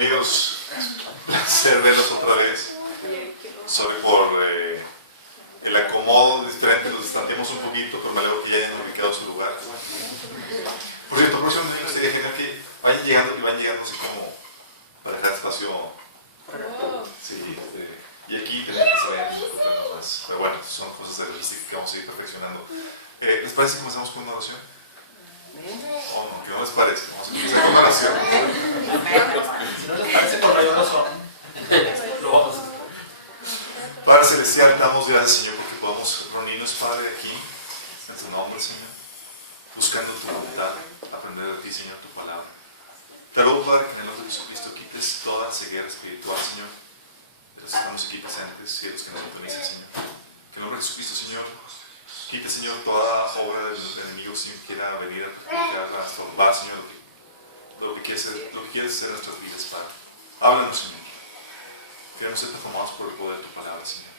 Bienvenidos, placer verlos otra vez. Sorry por el acomodo diferente, los distanciamos un poquito, pero me alegro que ya hayan ubicado su lugar. Por cierto, el próximo domingo sería genial que vayan llegando así como para dejar espacio. Sí, y aquí tenemos que se vayan tocando más. Pero bueno, son cosas de logística que vamos a ir perfeccionando. ¿Les parece que comencemos con una oración? ¿O no? ¿Qué no les parece? Vamos a empezar con una oración. Si no les parece, con rayo razón. Lo vamos a hacer. Padre Celestial, damos gracias, Señor, porque podemos reunirnos, Padre, aquí, en tu nombre, Señor, buscando tu voluntad, aprender de ti, Señor, tu palabra. Te ruego, Padre, que en el nombre de Jesucristo quites toda ceguera espiritual, Señor, de los que estamos aquí presentes y de los que nos sintonizan, Señor. Que en el nombre de Jesucristo, Señor, quite, Señor, toda obra del enemigo, Señor, que quiera venir a perjudicar, a estorbar, Señor, lo que quieres hacer en nuestras vidas, Padre. Háblanos, Señor. Queremos ser transformados por el poder de tu palabra, Señor.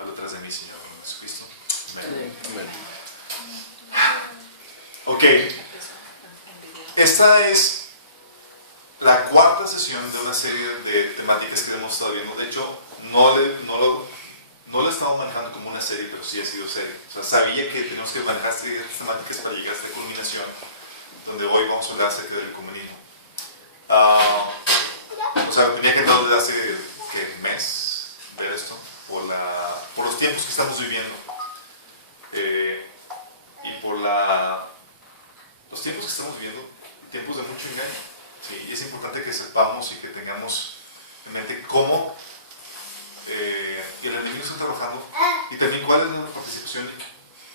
Habla atrás de mí, Señor, en Jesucristo. Amén. Ok. Esta es la cuarta sesión de una serie de temáticas que hemos estado viendo. De hecho, no lo estamos manejando como una serie, pero sí ha sido serie. O sea, sabía que tenemos que manejar estas temáticas para llegar a esta culminación, donde hoy vamos a hablar acerca del ecumenismo. O sea, tenía que hablar desde hace un mes de esto, por los tiempos que estamos viviendo. Y por los tiempos que estamos viviendo, tiempos de mucho engaño. ¿Sí? Y es importante que sepamos y que tengamos en mente cómo y el enemigo está trabajando, y también cuál es la participación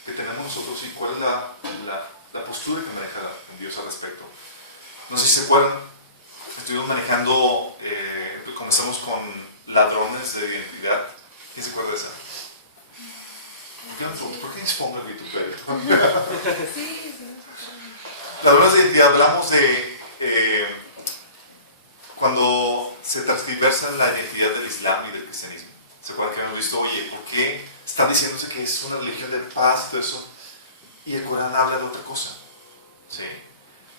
que tenemos nosotros y cuál es la postura que maneja Dios al respecto. No sé si se acuerdan, estuvimos manejando, comenzamos con ladrones de identidad. ¿Quién se acuerda de esa? ¿Por qué dispongo el vituperio? Ladrones de identidad, hablamos de cuando se transversa la identidad del Islam y del cristianismo. ¿Se acuerdan que hemos visto, oye, por qué están diciéndose que es una religión de paz y todo eso? Y el Corán habla de otra cosa. ¿Sí?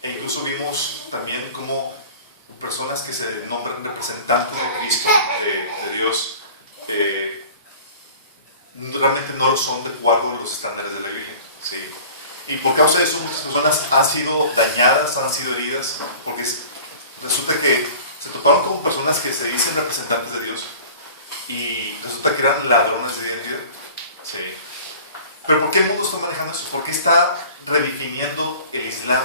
E incluso vimos también cómo personas que se nombran representantes de Cristo, de Dios, realmente no lo son de acuerdo a los estándares de la Biblia. ¿Sí? Y por causa de eso muchas personas han sido dañadas, han sido heridas, porque resulta que se toparon con personas que se dicen representantes de Dios y resulta que eran ladrones de identidad. Sí. Pero ¿por qué el mundo está manejando eso? ¿Por qué está redefiniendo el Islam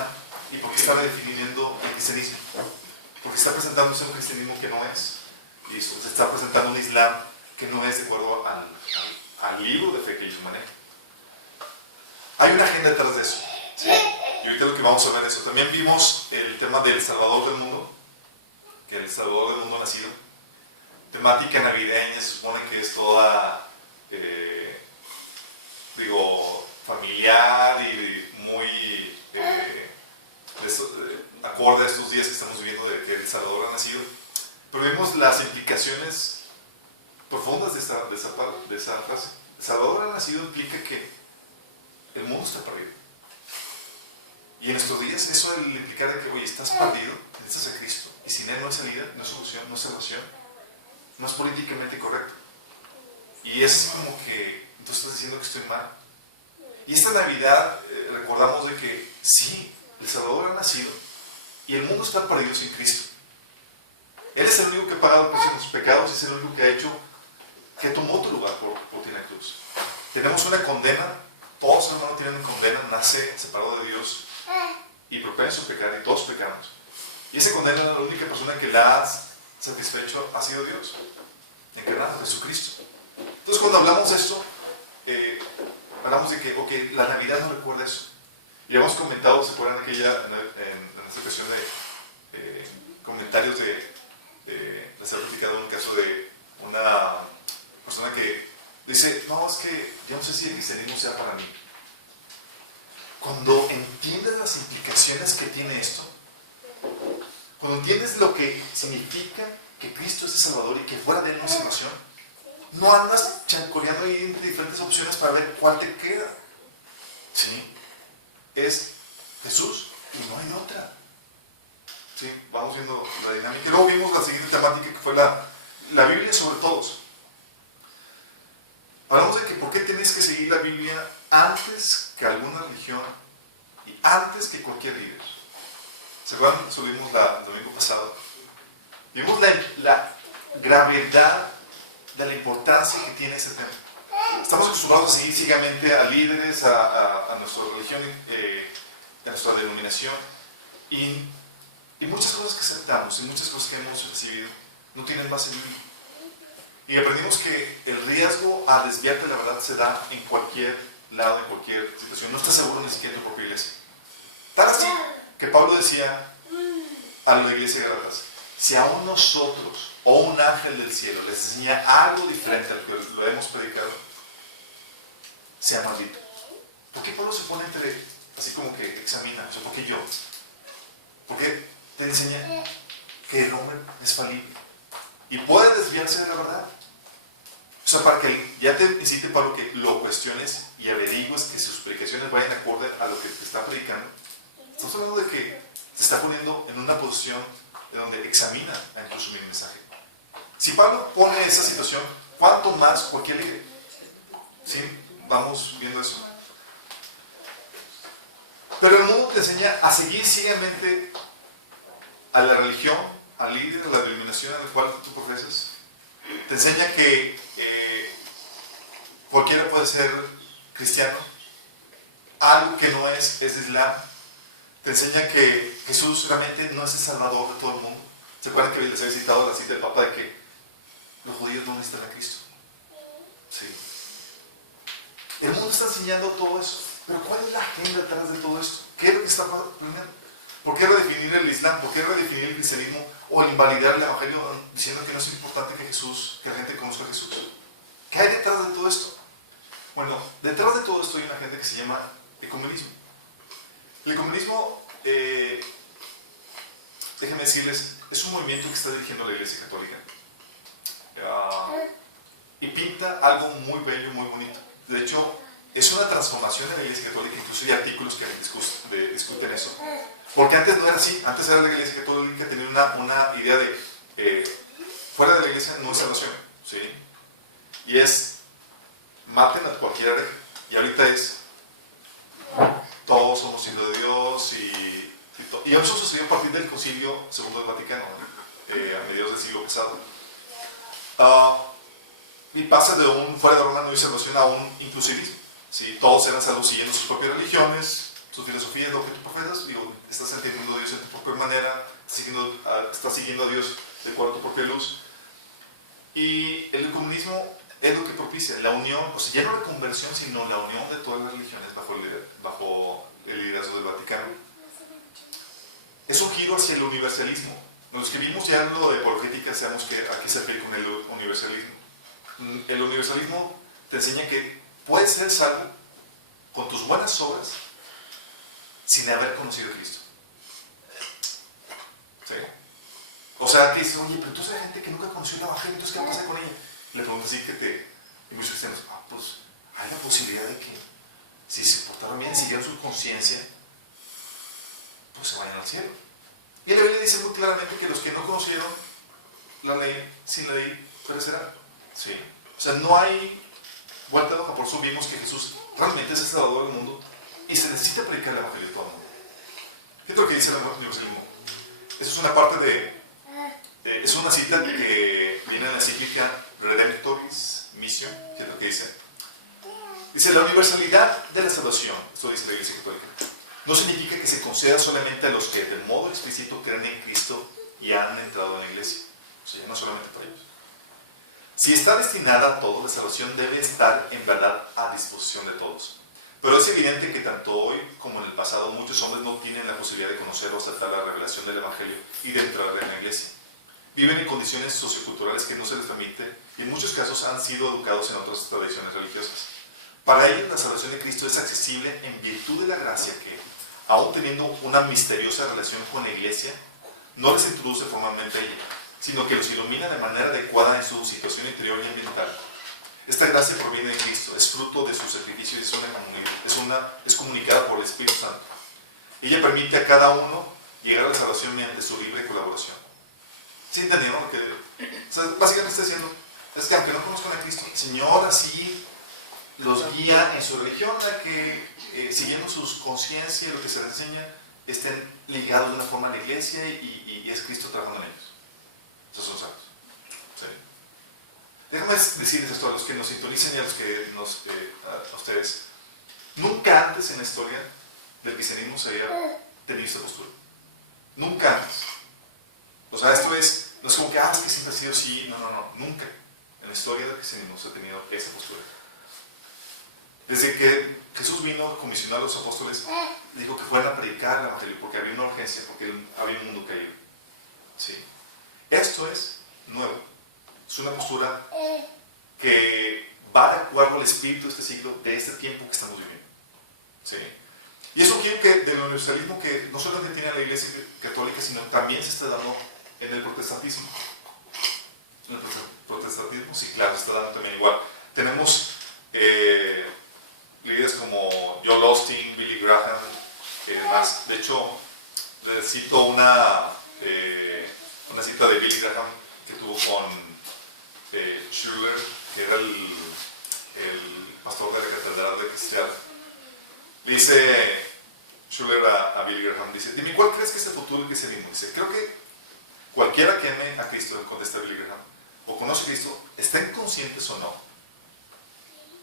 y por qué está redefiniendo el cristianismo? Porque está presentándose un cristianismo que no es, y se está presentando un Islam que no es de acuerdo al libro de fe que ellos manejan. Hay una agenda detrás de eso. ¿Sí? Y ahorita lo que vamos a ver es eso. También vimos el tema del Salvador del mundo, que el Salvador del mundo nacido. Temática navideña, se supone que es toda, familiar y muy acorde a estos días que estamos viviendo de que el Salvador ha nacido. Pero vimos las implicaciones profundas de esa frase. El Salvador ha nacido implica que el mundo está perdido. Y en estos días eso al implicar de que, oye, estás perdido, necesitas a Cristo. Y sin Él no hay salida, no hay solución, no hay salvación. No es políticamente correcto. Y es así como que tú estás diciendo que estoy mal. Y esta Navidad recordamos de que sí, el Salvador ha nacido y el mundo está perdido sin Cristo. Él es el único que ha pagado el precio de nuestros pecados y es el único que ha hecho, que tomó tu lugar por ti en la cruz. Tenemos una condena, todos los hermanos tienen una condena, nace separado de Dios y propenso a pecar, y todos pecamos. Y esa condena, la única persona que la ha satisfecho ha sido Dios, encarnado, Jesucristo. Entonces cuando hablamos de esto, hablamos de que, ok, la Navidad nos recuerda eso. Y hemos comentado, ¿se acuerdan aquella, en esta ocasión de comentarios de les he platicado un caso de una persona que dice, no, es que yo no sé si el cristianismo sea para mí. Cuando entiendes las implicaciones que tiene esto, cuando entiendes lo que significa que Cristo es el Salvador y que fuera de Él no hay salvación, no andas chancoreando ahí entre diferentes opciones para ver cuál te queda. ¿Sí? Es Jesús y no hay otra. ¿sí? Vamos viendo la dinámica. Y luego vimos la siguiente temática que fue la Biblia sobre todos. Hablamos de que por qué tienes que seguir la Biblia antes que alguna religión y antes que cualquier líder. ¿Se acuerdan? Eso vimos el domingo pasado. Vimos la gravedad de la importancia que tiene ese tema. Estamos acostumbrados a seguir ciegamente a líderes, a nuestra religión, a nuestra denominación, y muchas cosas que aceptamos y muchas cosas que hemos recibido no tienen base bíblica. Y aprendimos que el riesgo a desviarte de la verdad se da en cualquier lado, en cualquier situación. No estás seguro ni siquiera en tu propia iglesia. Tal así que Pablo decía a la iglesia de Gálatas: si aún nosotros o un ángel del cielo les enseña algo diferente a lo que lo hemos predicado, sea maldito. ¿Por qué Pablo se pone así como que examina? O sea, ¿por qué yo? ¿Por qué te enseña que el hombre es falible y puede desviarse de la verdad? O sea, para que ya te incite, Pablo, que lo cuestiones y averigües que sus predicaciones vayan acorde a lo que te está predicando. Estamos hablando de que te está poniendo en una posición de donde examina a incluso mi mensaje. Si Pablo pone esa situación, ¿cuánto más cualquier líder? ¿Sí? Vamos viendo eso. Pero el mundo te enseña a seguir ciegamente a la religión, al líder, a la denominación en la cual tú profesas. Te enseña que cualquiera puede ser cristiano. Algo que no es Islam. Te enseña que Jesús realmente no es el salvador de todo el mundo. ¿Se acuerdan que les había citado la cita del Papa de que los judíos no necesitan a Cristo? Sí. El mundo está enseñando todo eso. Pero ¿cuál es la agenda detrás de todo esto? ¿Qué es lo que está pasando? ¿Por qué redefinir el Islam? ¿Por qué redefinir el cristianismo? O el invalidar el Evangelio diciendo que no es importante que la gente conozca a Jesús. ¿Qué hay detrás de todo esto? Bueno, detrás de todo esto hay una agenda que se llama ecumenismo. El ecumenismo, déjenme decirles, es un movimiento que está dirigiendo la Iglesia Católica. Y pinta algo muy bello, muy bonito. De hecho, es una transformación de la Iglesia Católica, incluso hay artículos que discuten eso. Porque antes no era así. Antes era la Iglesia Católica tenía una idea de fuera de la Iglesia no hay salvación, ¿sí? Y es maten a cualquiera, y ahorita es todos somos hijos de Dios, y eso sucedió a partir del Concilio II del Vaticano, a mediados del siglo pasado. Y pasa de un fuera de Roma no hay salvación a un inclusivismo. ¿Sí? Todos eran salvos siguiendo sus propias religiones, sus filosofías, lo que tú profesas. Digo, estás entendiendo a Dios en tu propia manera, estás siguiendo a Dios de acuerdo a tu propia luz. Y el comunismo es lo que propicia la unión, o sea, ya no la conversión, sino la unión de todas las religiones bajo el liderazgo del Vaticano. Es un giro hacia el universalismo. Nos escribimos ya en lo de apologética, sabemos que aquí se aplica con el universalismo. El universalismo te enseña que puedes ser salvo con tus buenas obras sin haber conocido a Cristo. ¿Sí? O sea, que dices, oye, pero tú sabes gente que nunca conoció el Evangelio, entonces ¿qué va a pasar con ella? Le preguntas así y muchos cristianos, pues hay la posibilidad de que si se portaron bien, siguieron su conciencia, pues se vayan al cielo. Y la Biblia dice muy claramente que los que no conocieron la ley, sin la ley perecerán. Sí. O sea, no hay vuelta de hoja. Por eso vimos que Jesús realmente es el Salvador del mundo y se necesita predicar el Evangelio a todo el mundo. Fíjate lo que dice el universalismo. Eso es una parte es una cita que viene en la encíclica Redemptoris Mission. Fíjate lo que dice. Dice, la universalidad de la salvación, esto dice la Iglesia Católica, no significa que se conceda solamente a los que de modo explícito creen en Cristo y han entrado en la Iglesia. O sea, no solamente para ellos. Si está destinada a todos, la salvación debe estar en verdad a disposición de todos. Pero es evidente que tanto hoy como en el pasado muchos hombres no tienen la posibilidad de conocer o aceptar la revelación del Evangelio y de entrar en la Iglesia. Viven en condiciones socioculturales que no se les permite y en muchos casos han sido educados en otras tradiciones religiosas. Para ellos la salvación de Cristo es accesible en virtud de la gracia que, aun teniendo una misteriosa relación con la Iglesia, no les introduce formalmente a ella, sino que los ilumina de manera adecuada en su situación interior y ambiental. Esta gracia proviene de Cristo, es fruto de su sacrificio y es comunicada por el Espíritu Santo. Ella permite a cada uno llegar a la salvación mediante su libre colaboración. ¿Sí entendieron lo que...? O sea, básicamente está diciendo, es que aunque no conozcan a Cristo, el Señor así los guía en su religión a que, siguiendo sus conciencias y lo que se les enseña, estén ligados de una forma a la iglesia y es Cristo trabajando en ellos. Esos son salvos. ¿Sí? Déjame decirles esto a los que nos sintonicen y a los que a ustedes. Nunca antes en la historia del cristianismo se había tenido esta postura. Nunca antes. O sea, esto es, no es como que, es que siempre ha sido así. No, nunca. En la historia del cristianismo se ha tenido esa postura. Desde que Jesús vino, comisionó a los apóstoles, dijo que fueran a predicar el evangelio porque había una urgencia, porque había un mundo caído. ¿Sí? Esto es nuevo. Es una postura que va de acuerdo al espíritu de este siglo, de este tiempo que estamos viviendo. ¿Sí? Y eso quiero que del universalismo que no solamente tiene la Iglesia Católica, sino también se está dando en el protestantismo. En el protestantismo, sí, claro, se está dando también igual. Tenemos líderes como Joel Osteen, Billy Graham, demás. De hecho, les cito una cita de Billy Graham que tuvo con Schuller, que era el pastor de la Catedral de Cristal. Le dice Schuller a Billy Graham, dice, dime, ¿cuál crees que es el futuro del cristianismo? Dice, creo que cualquiera que ame a Cristo, contesta Billy Graham, o conoce a Cristo, estén conscientes o no,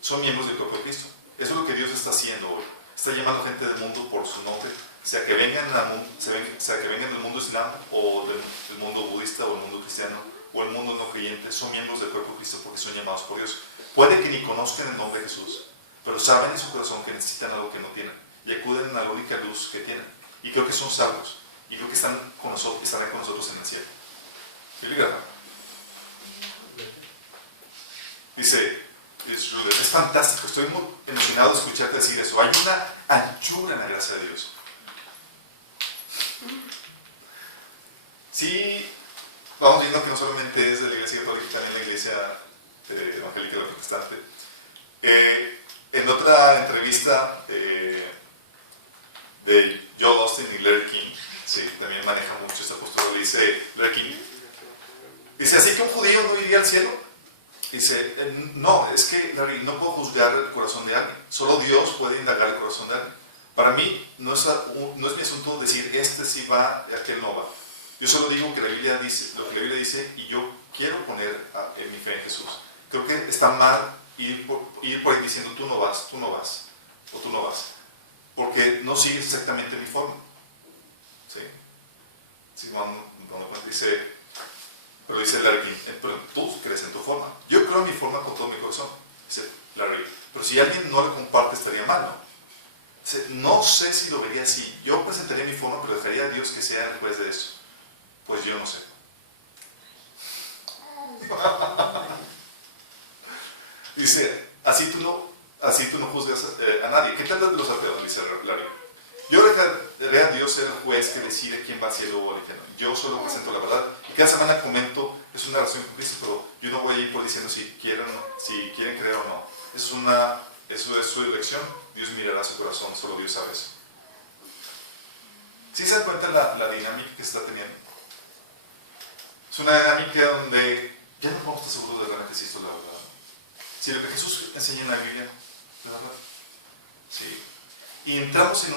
son miembros del cuerpo de Cristo. Eso es lo que Dios está haciendo hoy. Está llamando gente del mundo por su nombre, sea que vengan del mundo islam o del mundo budista o el mundo cristiano o el mundo no creyente. Son miembros del cuerpo de Cristo porque son llamados por Dios. Puede que ni conozcan el nombre de Jesús, pero saben en su corazón que necesitan algo que no tienen y acuden a la única luz que tienen. Y creo que son salvos y creo que estarán con nosotros en el cielo. Billy Graham dice, es fantástico, estoy muy emocionado de escucharte decir eso. Hay una anchura en la gracia de Dios. Sí, vamos viendo que no solamente es de la Iglesia Católica, también la Iglesia Evangélica y la Protestante. En otra entrevista de Joel Osteen y Larry King, sí, también maneja mucho esta postura, le dice Larry King, dice, ¿así que un judío no iría al cielo? Dice, no, es que Larry, no puedo juzgar el corazón de alguien, solo Dios puede indagar el corazón de alguien. Para mí no es mi asunto decir, este sí va, aquel no va. Yo solo digo que la Biblia dice, lo que la Biblia dice, y yo quiero poner en mi fe en Jesús. Creo que está mal ir por ahí diciendo, tú no vas, o tú no vas, porque no sigues exactamente mi forma. ¿Sí? Sí, cuando dice... Pero dice Larry, pero tú crees en tu forma. Yo creo en mi forma con todo mi corazón. Dice Larry, pero si alguien no le comparte estaría mal, ¿no? Dice, no sé si lo vería así. Yo presentaría mi forma, pero dejaría a Dios que sea el juez de eso. Pues yo no sé. Dice, así tú no juzgas a nadie. ¿Qué tal de los ateos? Dice Larry. Yo dejaré a Dios ser el juez que decide quién va al cielo o al infierno. Yo solo presento la verdad. Y cada semana comento, es una relación con Cristo, pero yo no voy a ir por diciendo si quieren creer o no. Eso es su elección. Dios mirará su corazón, solo Dios sabe eso. ¿Sí se dan cuenta la dinámica que se está teniendo? Es una dinámica donde ya no vamos a estar seguros de realmente si esto es la verdad. Si lo que Jesús enseña en la Biblia es la verdad. Sí. Y entramos en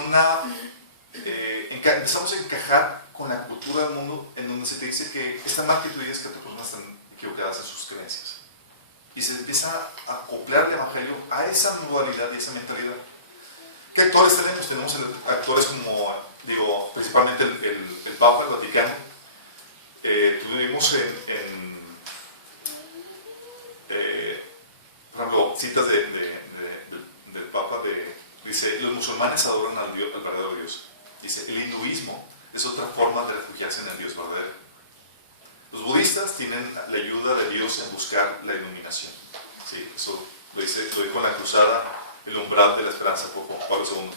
empezamos a encajar con la cultura del mundo en donde se te dice que está mal que tú digas que otras personas están equivocadas en sus creencias. Y se empieza a acoplar el Evangelio a esa modalidad y esa mentalidad. ¿Qué actores tenemos? Tenemos actores como, principalmente el Papa, el Vaticano. Tuvimos por ejemplo, citas del Papa dice, los musulmanes adoran al verdadero Dios. Dice, el hinduismo es otra forma de refugiarse en el Dios verdadero. Los budistas tienen la ayuda de Dios en buscar la iluminación. Sí, eso lo dijo en la cruzada, el umbral de la esperanza por Juan Pablo II.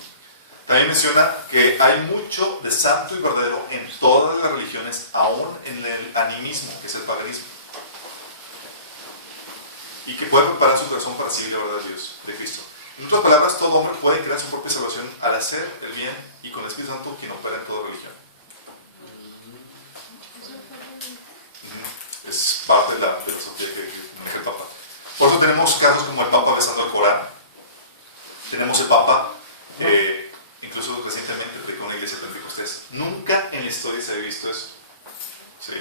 También menciona que hay mucho de santo y verdadero en todas las religiones, aún en el animismo, que es el paganismo. Y que puede preparar su corazón para seguir la verdad de Dios, de Cristo. En otras palabras, todo hombre puede crear su propia salvación al hacer el bien y con el Espíritu Santo quien opera en toda religión. es parte de la filosofía que maneja el Papa. Por eso tenemos casos como el Papa besando el Corán. Tenemos el Papa, incluso recientemente, con la iglesia pentecostés. Nunca en la historia se había visto eso. ¿Sí?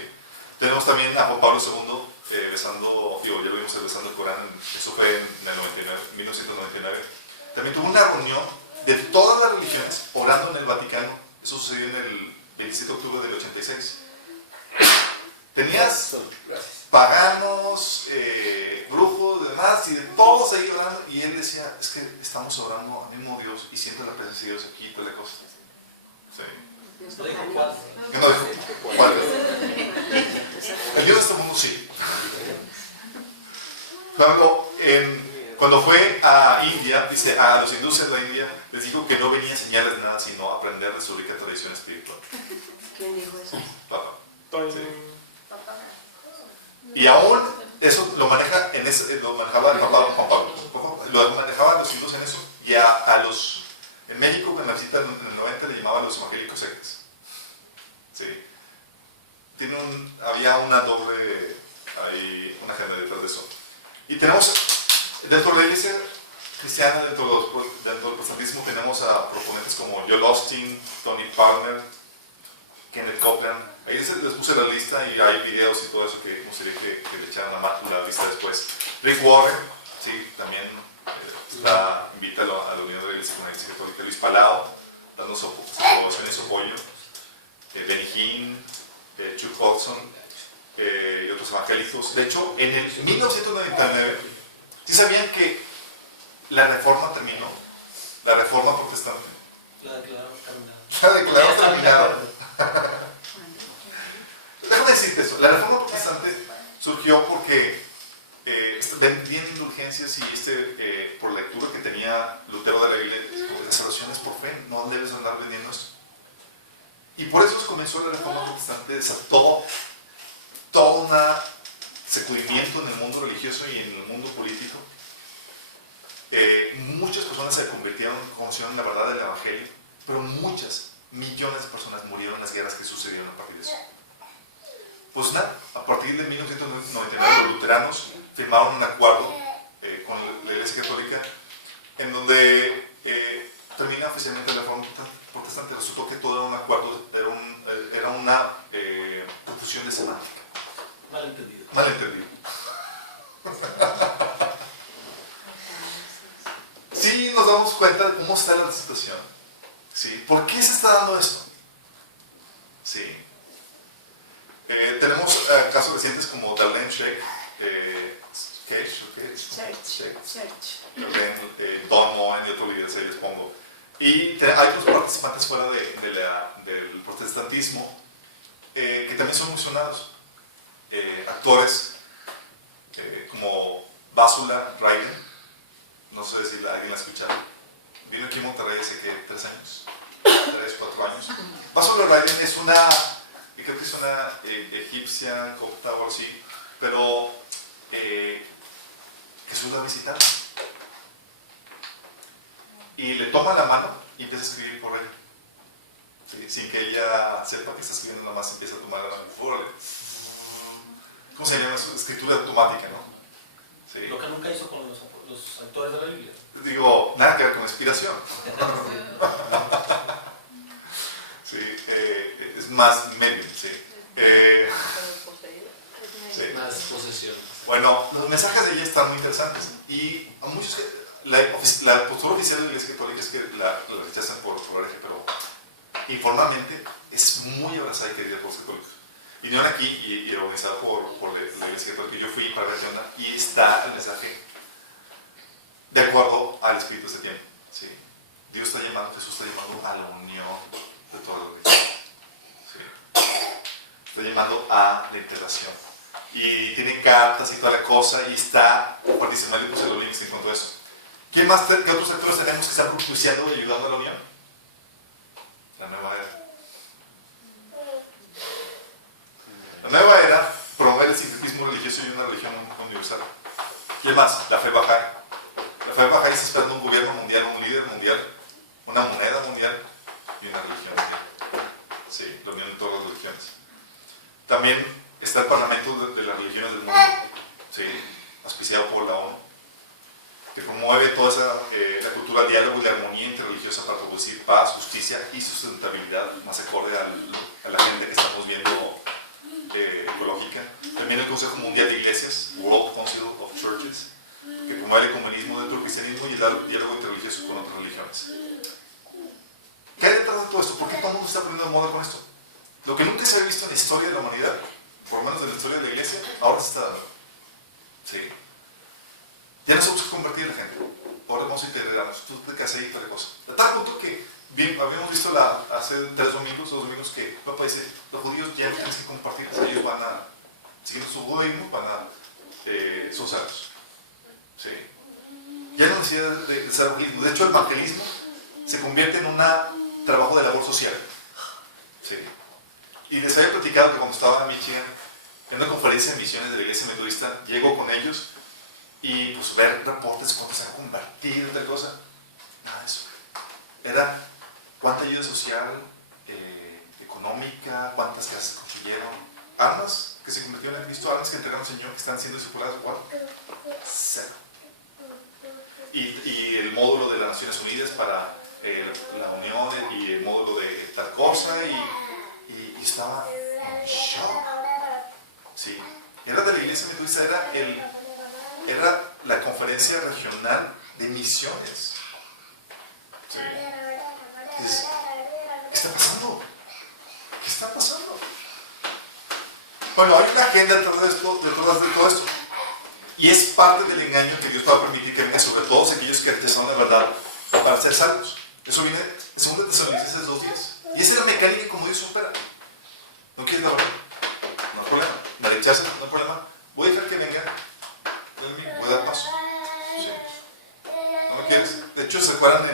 Tenemos también a Juan Pablo II besando, ya lo vimos besando el Corán, eso fue en el 1999. También tuvo una reunión de todas las religiones orando en el Vaticano. Eso sucedió en el 27 de octubre del 86. Tenías paganos, brujos, demás, y de todos ahí orando, y él decía, es que estamos orando al mismo Dios y siento la presencia de Dios aquí y toda la cosa. Sí. No dijo cuál. No dijo cuál. El Dios de este mundo sí. Cuando fue a India, dice, a los hindúes de la India, les dijo que no venía señales de nada, sino aprender de su rica tradición espiritual. ¿Quién dijo eso? Papá. Sí. Y aún eso lo maneja lo manejaba el Papa Juan Pablo. Lo manejaban los hindúes en eso. Y en México, en la visita en el 90, le llamaban los evangélicos sectas. Sí. Había una doble, una agenda detrás de eso. Y tenemos, dentro de la iglesia cristiana, dentro del protestantismo, tenemos a proponentes como Joel Austin, Tony Palmer, Kenneth Copeland. Ahí les puse la lista y hay videos y todo eso que me gustaría que le echaran la lista después. Rick Warren, sí, también invita a la unión de la iglesia con la iglesia católica. Luis Palau, dando su aprobación y su apoyo. Benny Hinn, Chuck Hudson y otros evangélicos. De hecho, en el 1999, ¿sí sabían que la reforma terminó? La reforma protestante. La declararon terminada. La declararon terminada. Déjame decirte eso. La reforma protestante surgió porque vienen indulgencias y por la lectura que tenía Lutero de la Biblia, las salvaciones por fe, no debes andar vendiendo esto. Y por eso comenzó la reforma protestante, desató todo un sacudimiento en el mundo religioso y en el mundo político. Muchas personas se convirtieron, conocieron la verdad del Evangelio, pero millones de personas murieron en las guerras que sucedieron a partir de eso. Pues nada, a partir de 1999 los luteranos firmaron un acuerdo con la Iglesia Católica en donde termina oficialmente la reforma protestante. Resultó que todo era un acuerdo, era una confusión de semántica. Malentendido. Malentendido. Sí, nos damos cuenta de cómo está la situación. Sí. ¿Por qué se está dando esto? Sí. Tenemos casos recientes como Darlene Zschech, Don Moen y otros líderes, ahí les pongo. Y hay otros participantes fuera del protestantismo que también son mencionados. Actores como Básula Raiden, no sé si alguien la ha escuchado. Vino aquí en Monterrey hace 3 años, 3, 4 años. Básula Raiden es creo que es una egipcia, copta o algo así, pero Jesús la visita y le toma la mano y empieza a escribir por ella. Sí, sin que ella sepa que está escribiendo, nada más empieza a tomar la mano. ¡Órale! ¿Cómo se llama eso? Escritura automática, ¿no? Sí. Lo que nunca hizo con los autores de la Biblia. Digo, nada que ver con inspiración. Sí, es más medium, sí. Sí. Más posesión. Bueno, los mensajes de ella están muy interesantes y a muchos la postura oficial de la Iglesia Católica es que la rechazan por hereje, pero informalmente es muy abrazada y querida por los católicos. Vinieron aquí y organizado por la Iglesia Católica. Yo fui para ver qué onda y está el mensaje de acuerdo al espíritu de este tiempo. ¿Sí? Dios está llamando, Jesús está llamando a la unión de toda la iglesia. ¿Sí? Está llamando a la integración. Y tienen cartas y toda la cosa y está participando, puse los links en cuanto a eso. ¿Qué otros sectores tenemos que están propiciando y ayudando a la unión? La nueva era. La nueva era promover el sincretismo religioso y una religión universal. ¿Quién más? La fe Bahá'í. La fe Bahá'í está esperando un gobierno mundial, un líder mundial, una moneda mundial y una religión mundial. Sí, la unión de todas las religiones. También está el Parlamento de las Religiones del Mundo, ¿sí? Auspiciado por la ONU, que promueve toda la cultura del diálogo y la armonía interreligiosa para producir paz, justicia y sustentabilidad más acorde a la agenda que estamos viendo ecológica. También el Consejo Mundial de Iglesias, World Council of Churches, que promueve el ecumenismo dentro del cristianismo y el diálogo interreligioso con otras religiones. ¿Qué hay detrás de todo esto? ¿Por qué todo el mundo está poniendo de moda con esto? Lo que nunca se había visto en la historia de la humanidad, por lo menos en la historia de la iglesia, ahora se está dando. Sí. Ya no sabemos qué convertir a la gente. Ahora vamos a integrarnos. Tú te casas y tal cosa. A tal punto que habíamos visto hace 2 domingos, que el Papa dice: los judíos ya no tienen que compartir. Ellos van a, siguiendo su judaísmo, son salvos. Sí. Ya no necesita de ser evangelismo. De hecho, el evangelismo se convierte en un trabajo de labor social. Sí. Y les había platicado que cuando estaba en Michigan, en una conferencia de misiones de la iglesia metodista, llego con ellos y pues ver reportes, cuántos se han convertido y tal cosa. Nada de eso. Era cuánta ayuda social, económica, cuántas casas construyeron, almas que se convirtieron en Cristo, almas que entregaron al Señor, que están siendo discipuladas, igual. Cero. Y el módulo de las Naciones Unidas para la unión y el módulo de tal cosa, y estaba en shock. Sí. Era de la iglesia metodista, era la conferencia regional de misiones. Sí. Entonces, ¿qué está pasando? ¿Qué está pasando? Bueno, hay una agenda detrás de todo esto. Y es parte del engaño que Dios va a permitir que venga sobre todos aquellos que atesoran la verdad para ser salvos. Eso viene de 2 Tesalonicenses 2:10. Y esa es la mecánica como Dios opera. ¿No quieres la verdad? No hay problema. La rechazas, no hay problema. Voy a dejar que venga. Voy a dar paso. Sí. ¿No me quieres? De hecho, ¿se acuerdan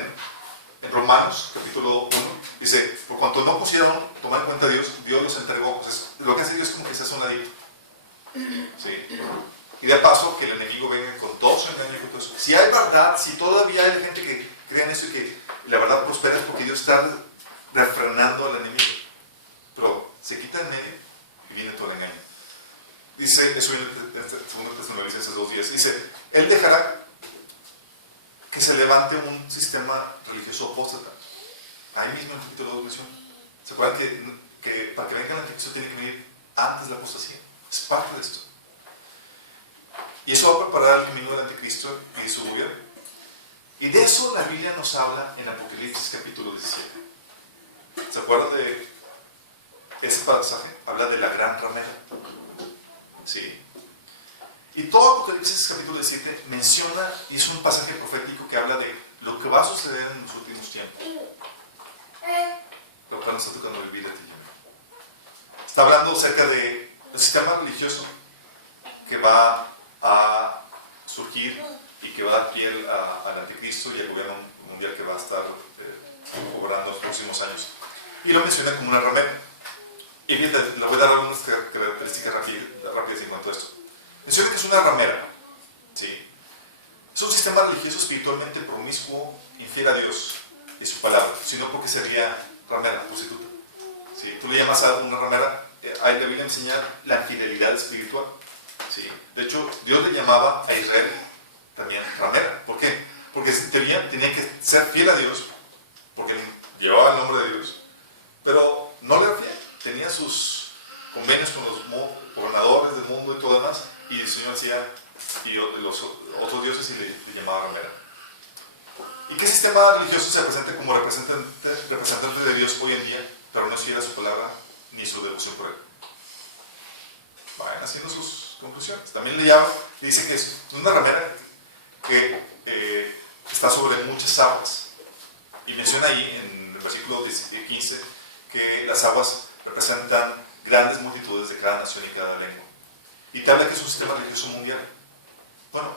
en Romanos, capítulo 1? Dice: por cuanto no pusieron tomar en cuenta a Dios, Dios los entregó. Pues lo que hace Dios es como que se hace un ladito. Sí. Y de paso que el enemigo venga con todo su engaño y con todo eso. Si hay verdad, si todavía hay gente que cree en eso y que la verdad prospera, es porque Dios está refrenando al enemigo. Pero se quita en medio y viene todo el engaño. Dice, eso viene en 2 Tesalonicenses 2:10. Dice: Él dejará que se levante un sistema religioso apóstata. Ahí mismo en el capítulo 2 menciona. ¿Se acuerdan que para que venga el anticristo tiene que venir antes de la apostasía? Es parte de esto. Y eso va a preparar el camino del anticristo y su gobierno. Y de eso la Biblia nos habla en Apocalipsis capítulo 17. ¿Se acuerdan de ese pasaje? Habla de la gran ramera. Sí. Y todo Apocalipsis capítulo 17 menciona, y es un pasaje profético que habla de lo que va a suceder en los últimos tiempos. Lo cual nos está tocando vivir a ti. Está hablando acerca del sistema religioso que va a surgir y que va a dar piel al anticristo y al gobierno mundial que va a estar gobernando los próximos años. Y lo menciona como una ramera. Y fíjate, le voy a dar algunas características rápidas en cuanto a esto. Menciona que es una ramera. ¿Sí? Es un sistema religioso espiritualmente promiscuo, infiel a Dios y su palabra, sino porque sería ramera, prostituta. ¿Sí? Tú le llamas a una ramera, ahí la Biblia enseña la infidelidad espiritual. ¿Sí? De hecho, Dios le llamaba a Israel también ramera. ¿Por qué? Porque tenía que ser fiel a Dios, porque llevaba el nombre de Dios, pero no le era fiel. Tenía sus convenios con los gobernadores del mundo y todo demás, y el Señor hacía y los otros dioses y le llamaba ramera. ¿Y qué sistema religioso se presenta como representante de Dios hoy en día, pero no es fiel a su palabra ni su devoción por él? Vayan haciendo sus conclusiones. También le llama y dice que es una ramera que está sobre muchas aguas. Y menciona ahí en el versículo 15 que las aguas representan grandes multitudes de cada nación y cada lengua. Y te habla que es un sistema religioso mundial. Bueno,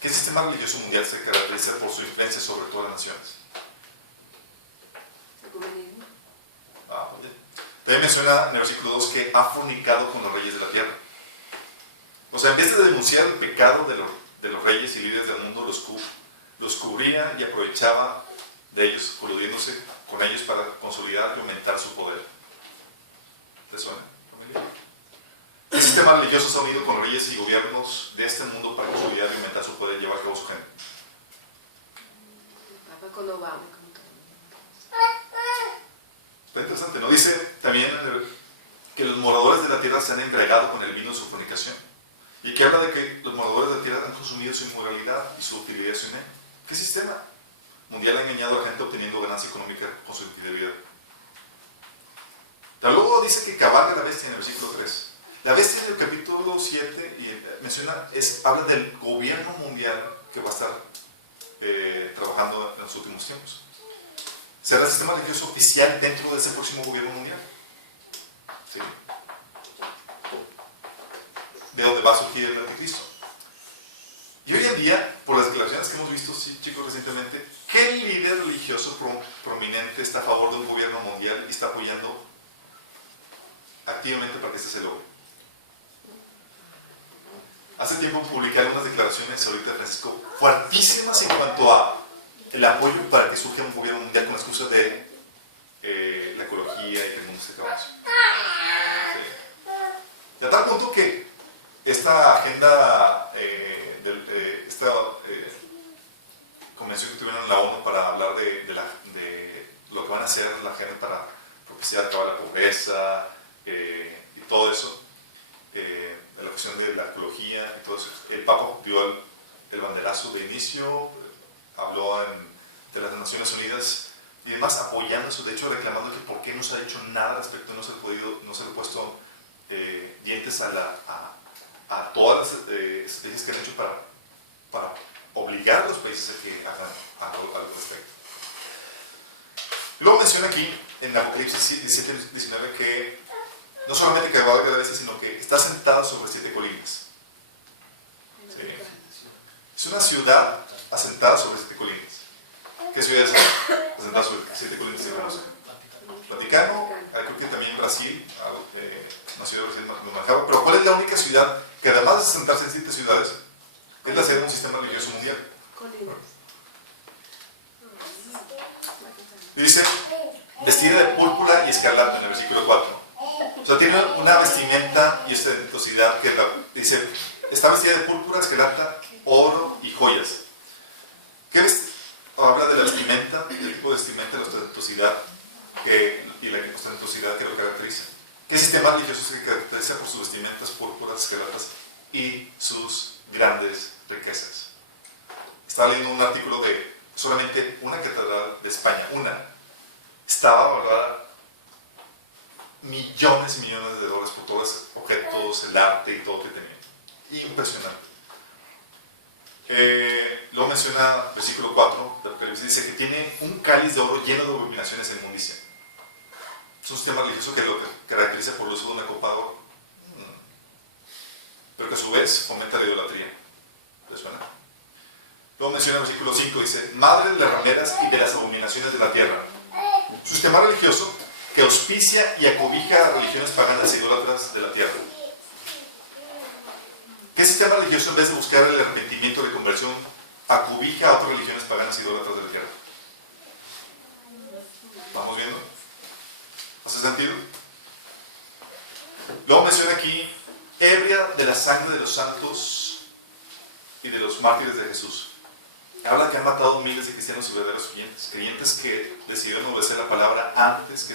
¿qué sistema religioso mundial se caracteriza por su influencia sobre todas las naciones? El comunismo. También menciona en el versículo 2 que ha fornicado con los reyes de la tierra. O sea, en vez de denunciar el pecado de los reyes y líderes del mundo, los cubría y aprovechaba de ellos, coludiéndose con ellos para consolidar y aumentar su poder. ¿Te suena, familia? sistema religioso se ha unido con reyes y gobiernos de este mundo para consolidar y aumentar su poder y llevar a cabo su agenda? Está interesante, ¿no? Dice también que los moradores de la tierra se han embriagado con el vino de su fornicación. Y que habla de que los moradores de la tierra han consumido su inmoralidad y su utilidad sin él. ¿Qué sistema mundial ha engañado a la gente obteniendo ganancia económica con su infidelidad? Luego dice que cabalga la bestia en el versículo 3. La bestia en el capítulo 7 y menciona, habla del gobierno mundial que va a estar trabajando en los últimos tiempos. ¿Será el sistema religioso oficial dentro de ese próximo gobierno mundial? Sí. De donde va a surgir el anticristo. Y hoy en día, por las declaraciones que hemos visto, sí, chicos, recientemente, ¿qué líder religioso prominente está a favor de un gobierno mundial y está apoyando activamente para que este se logre? Hace tiempo publiqué algunas declaraciones ahorita, Francisco, fuertísimas en cuanto a el apoyo para que surja un gobierno mundial con la excusa de la ecología y que el mundo se acabe. Sí. De tal punto que esta agenda, esta convención que tuvieron en la ONU para hablar de lo que van a hacer la gente para propiciar acabar la pobreza y todo eso, la cuestión de la ecología y todo eso, el Papa dio el banderazo de inicio, habló de las Naciones Unidas y demás apoyando eso, de hecho reclamando que por qué no se ha hecho nada al respecto, no se le ha puesto dientes a todas las estrategias que han hecho para obligar a los países a que hagan algo al respecto. Luego menciona aquí en Apocalipsis 17-19 que no solamente que cabalga la bestia, sino que está sentado sobre 7 colinas. ¿Sí? Es una ciudad asentada sobre 7 colinas. ¿Qué ciudad es asentada sobre 7 colinas se conoce? Vaticano, creo que también Brasil, una ciudad de Brasil no manejaba, pero ¿cuál es la única ciudad que además de sentarse en 7 ciudades, es la sede de un sistema religioso mundial? Y dice, vestida de púrpura y escarlata en el versículo 4. O sea, tiene una vestimenta y ostentosidad que dice, está vestida de púrpura, escarlata, oro y joyas. Habla de la vestimenta, del tipo de vestimenta, la ostentosidad y la ostentosidad que lo caracteriza. ¿Qué sistema religioso se caracteriza por sus vestimentas púrpuras, escarlatas y sus grandes riquezas? Estaba leyendo un artículo de solamente una catedral de España, estaba valorada millones y millones de dólares por todos los objetos, el arte y todo lo que tenía. Impresionante. Luego menciona versículo 4 del Apocalipsis, dice que tiene un cáliz de oro lleno de abominaciones e inmundicia. Es un sistema religioso que lo caracteriza por el uso de una copa de oro, pero que a su vez fomenta la idolatría. ¿Les suena? Luego menciona el versículo 5, dice, madre de las rameras y de las abominaciones de la tierra. Su sistema religioso que auspicia y acobija a religiones paganas e idólatras de la tierra. ¿Qué sistema religioso, en vez de buscar el arrepentimiento de conversión, acobija a otras religiones paganas e idólatras de la tierra? ¿Vamos viendo? ¿Hace sentido? Luego menciona aquí, ebria de la sangre de los santos y de los mártires de Jesús. Habla que han matado miles de cristianos y verdaderos creyentes que decidieron obedecer la palabra antes de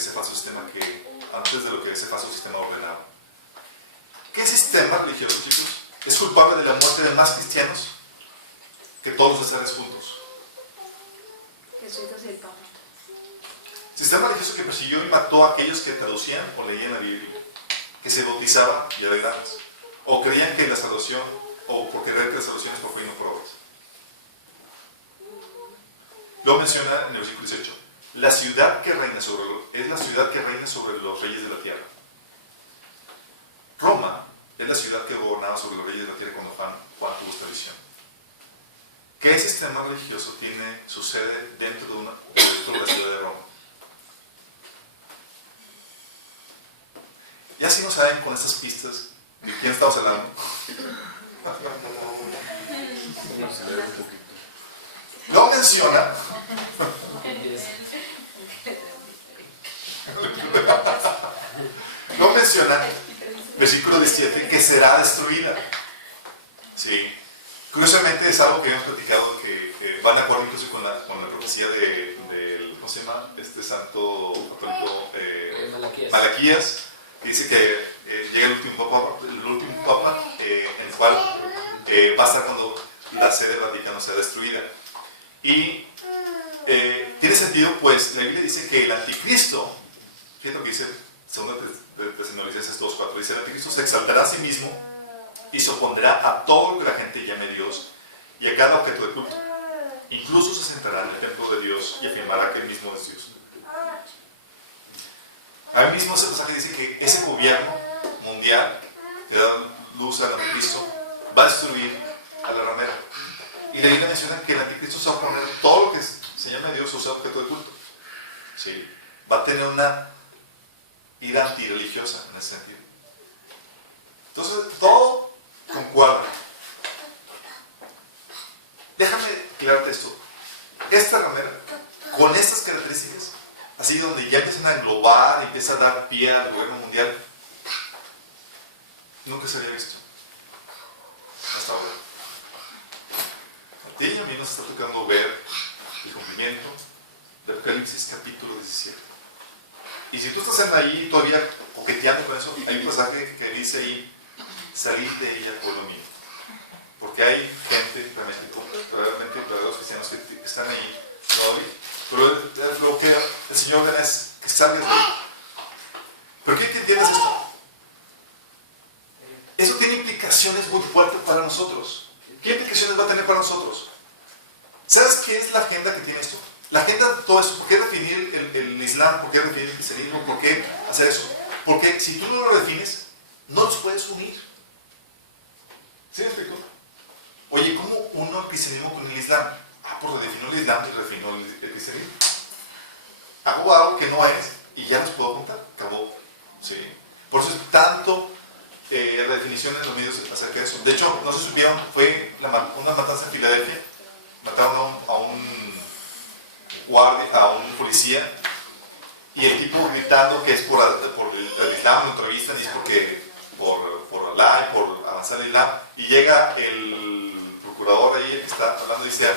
lo que ese falso sistema ordenaba. ¿Qué sistema religioso, chicos, es culpable de la muerte de más cristianos que todos los cesares juntos? Jesuitas y el Papa. Sistema religioso que persiguió y mató a aquellos que traducían o leían la Biblia, que se bautizaban ya de grandes, o creían que la salvación, o por creer que la salvación es por fe y no por obras. Luego menciona en el versículo 18, la ciudad que reina es la ciudad que reina sobre los reyes de la tierra. Roma es la ciudad que gobernaba sobre los reyes de la tierra cuando Juan tuvo esta visión. ¿Qué sistema religioso tiene su sede dentro de la ciudad de Roma? Ya si no saben con estas pistas de quién estamos hablando. Luego menciona Versículo 17, que será destruida. Sí. Curiosamente es algo que hemos platicado que va de acuerdo incluso con la profecía del, ¿cómo se llama? Este santo católico Malaquías, que dice que llega el último papa en el cual va a estar cuando la sede del Vaticano sea destruida. Y tiene sentido, pues la Biblia dice que el anticristo, fíjate lo que dice 2 Tesalonicenses 2:4, dice: el anticristo se exaltará a sí mismo y se opondrá a todo lo que la gente llame Dios y a cada objeto de culto. Incluso se sentará en el templo de Dios y afirmará que él mismo es Dios. Ahí mismo ese pasaje dice que ese gobierno mundial que da luz al anticristo va a destruir a la ramera. Y la Biblia menciona que el anticristo se va a oponer a todo lo que se llame Dios o sea objeto de culto. Sí. Va a tener una ira antirreligiosa en ese sentido. Entonces, todo concuerda. Déjame aclararte esto. Esta ramera, con estas características, así donde ya empiezan a englobar, empieza a dar pie al gobierno mundial, nunca se había visto hasta ahora. A ti y a mí nos está tocando ver el cumplimiento de Apocalipsis capítulo 17. Y si tú estás ahí todavía coqueteando con eso, hay un pasaje que dice ahí: salid de ella, pueblo mío. Porque hay gente, realmente verdaderos cristianos que están ahí todavía. Pero lo que el Señor ordena es que salgas de ahí. ¿Pero qué entiendes esto? Eso tiene implicaciones muy fuertes para nosotros. ¿Qué implicaciones va a tener para nosotros? ¿Sabes qué es la agenda que tiene esto? La agenda de todo eso. ¿Por qué definir el Islam? ¿Por qué definir el cristianismo? ¿Por qué hacer eso? Porque si tú no lo defines, no los puedes unir. ¿Sí me explico? Oye, ¿cómo uno el cristianismo con el Islam? Pues redefinió el Islam y redefinió el cristianismo. Hago algo que no es y ya los puedo contar. Acabó. ¿Sí? Por eso es tanto redefinición en los medios acerca de eso. De hecho, no se supieron, fue una matanza en Filadelfia. Mataron a un guardia, a un policía, y el tipo gritando que es por el Islam, lo entrevistan y es porque por Alá y por avanzar el Islam, y llega el procurador ahí, el que está hablando, y dice: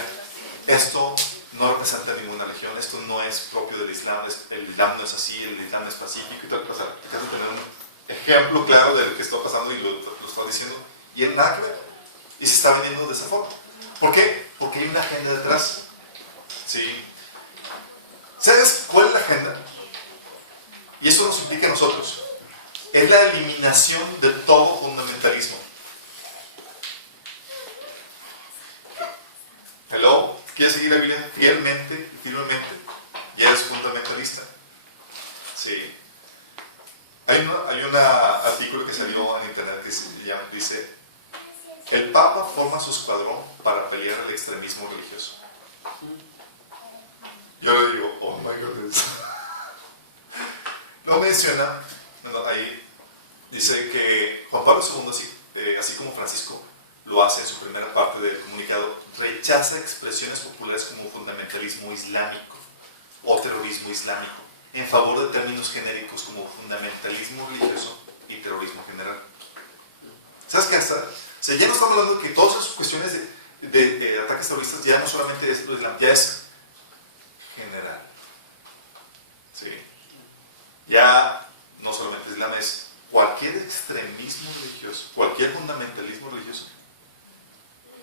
esto no representa ninguna religión, esto no es propio del Islam, el Islam no es así, el Islam es pacífico y tal. O sea, acá tener un ejemplo claro de lo que está pasando y lo está diciendo, y él nada que ver, y se está vendiendo de esa forma. ¿Por qué? Porque hay una agenda detrás. ¿Sí? ¿Sabes cuál es la agenda? Y eso nos implica a nosotros. Es la eliminación de todo fundamentalismo. Hello, ¿quieres seguir la Biblia fielmente y firmemente? Ya eres fundamentalista. Sí. Hay un artículo que salió en internet que dice: el Papa forma su escuadrón para pelear el extremismo religioso. Yo le digo: oh my goodness. Lo menciona, ahí dice que Juan Pablo II, así como Francisco lo hace en su primera parte del comunicado, rechaza expresiones populares como fundamentalismo islámico o terrorismo islámico en favor de términos genéricos como fundamentalismo religioso y terrorismo general. ¿Sabes qué? Ya no estamos hablando de que todas esas cuestiones de ataques terroristas ya no solamente es lo islam, ya es general. ¿Sí? Ya no solamente islam, es cualquier extremismo religioso, cualquier fundamentalismo religioso,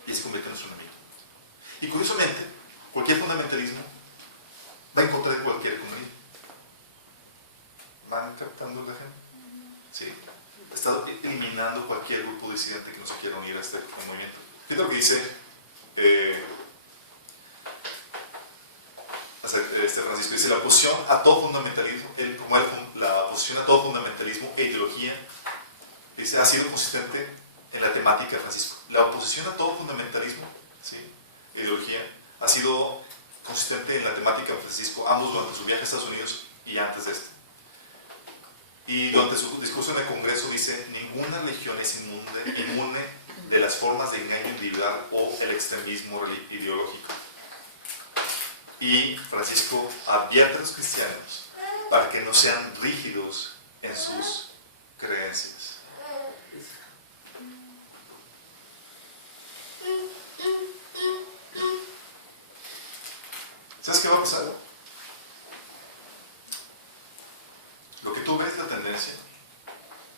y se convierte en nuestro enemigo. Y curiosamente, cualquier fundamentalismo va en contra de cualquier comunidad. ¿Van captando la gente? Sí. Está eliminando cualquier grupo disidente que no se quiera unir a este movimiento. Fíjate lo que dice Francisco. Dice: la oposición a todo fundamentalismo, la oposición a todo fundamentalismo e ideología, dice, ha sido consistente en la temática de Francisco. La oposición a todo fundamentalismo, ¿sí?, e ideología, ha sido consistente en la temática de Francisco, ambos durante su viaje a Estados Unidos y antes de este. Y durante su discurso en el Congreso dice: ninguna religión es inmune de las formas de engaño individual o el extremismo ideológico. Y Francisco advierte a los cristianos para que no sean rígidos en sus creencias. ¿sabes qué va a pasar? Lo que tú ves, la tendencia,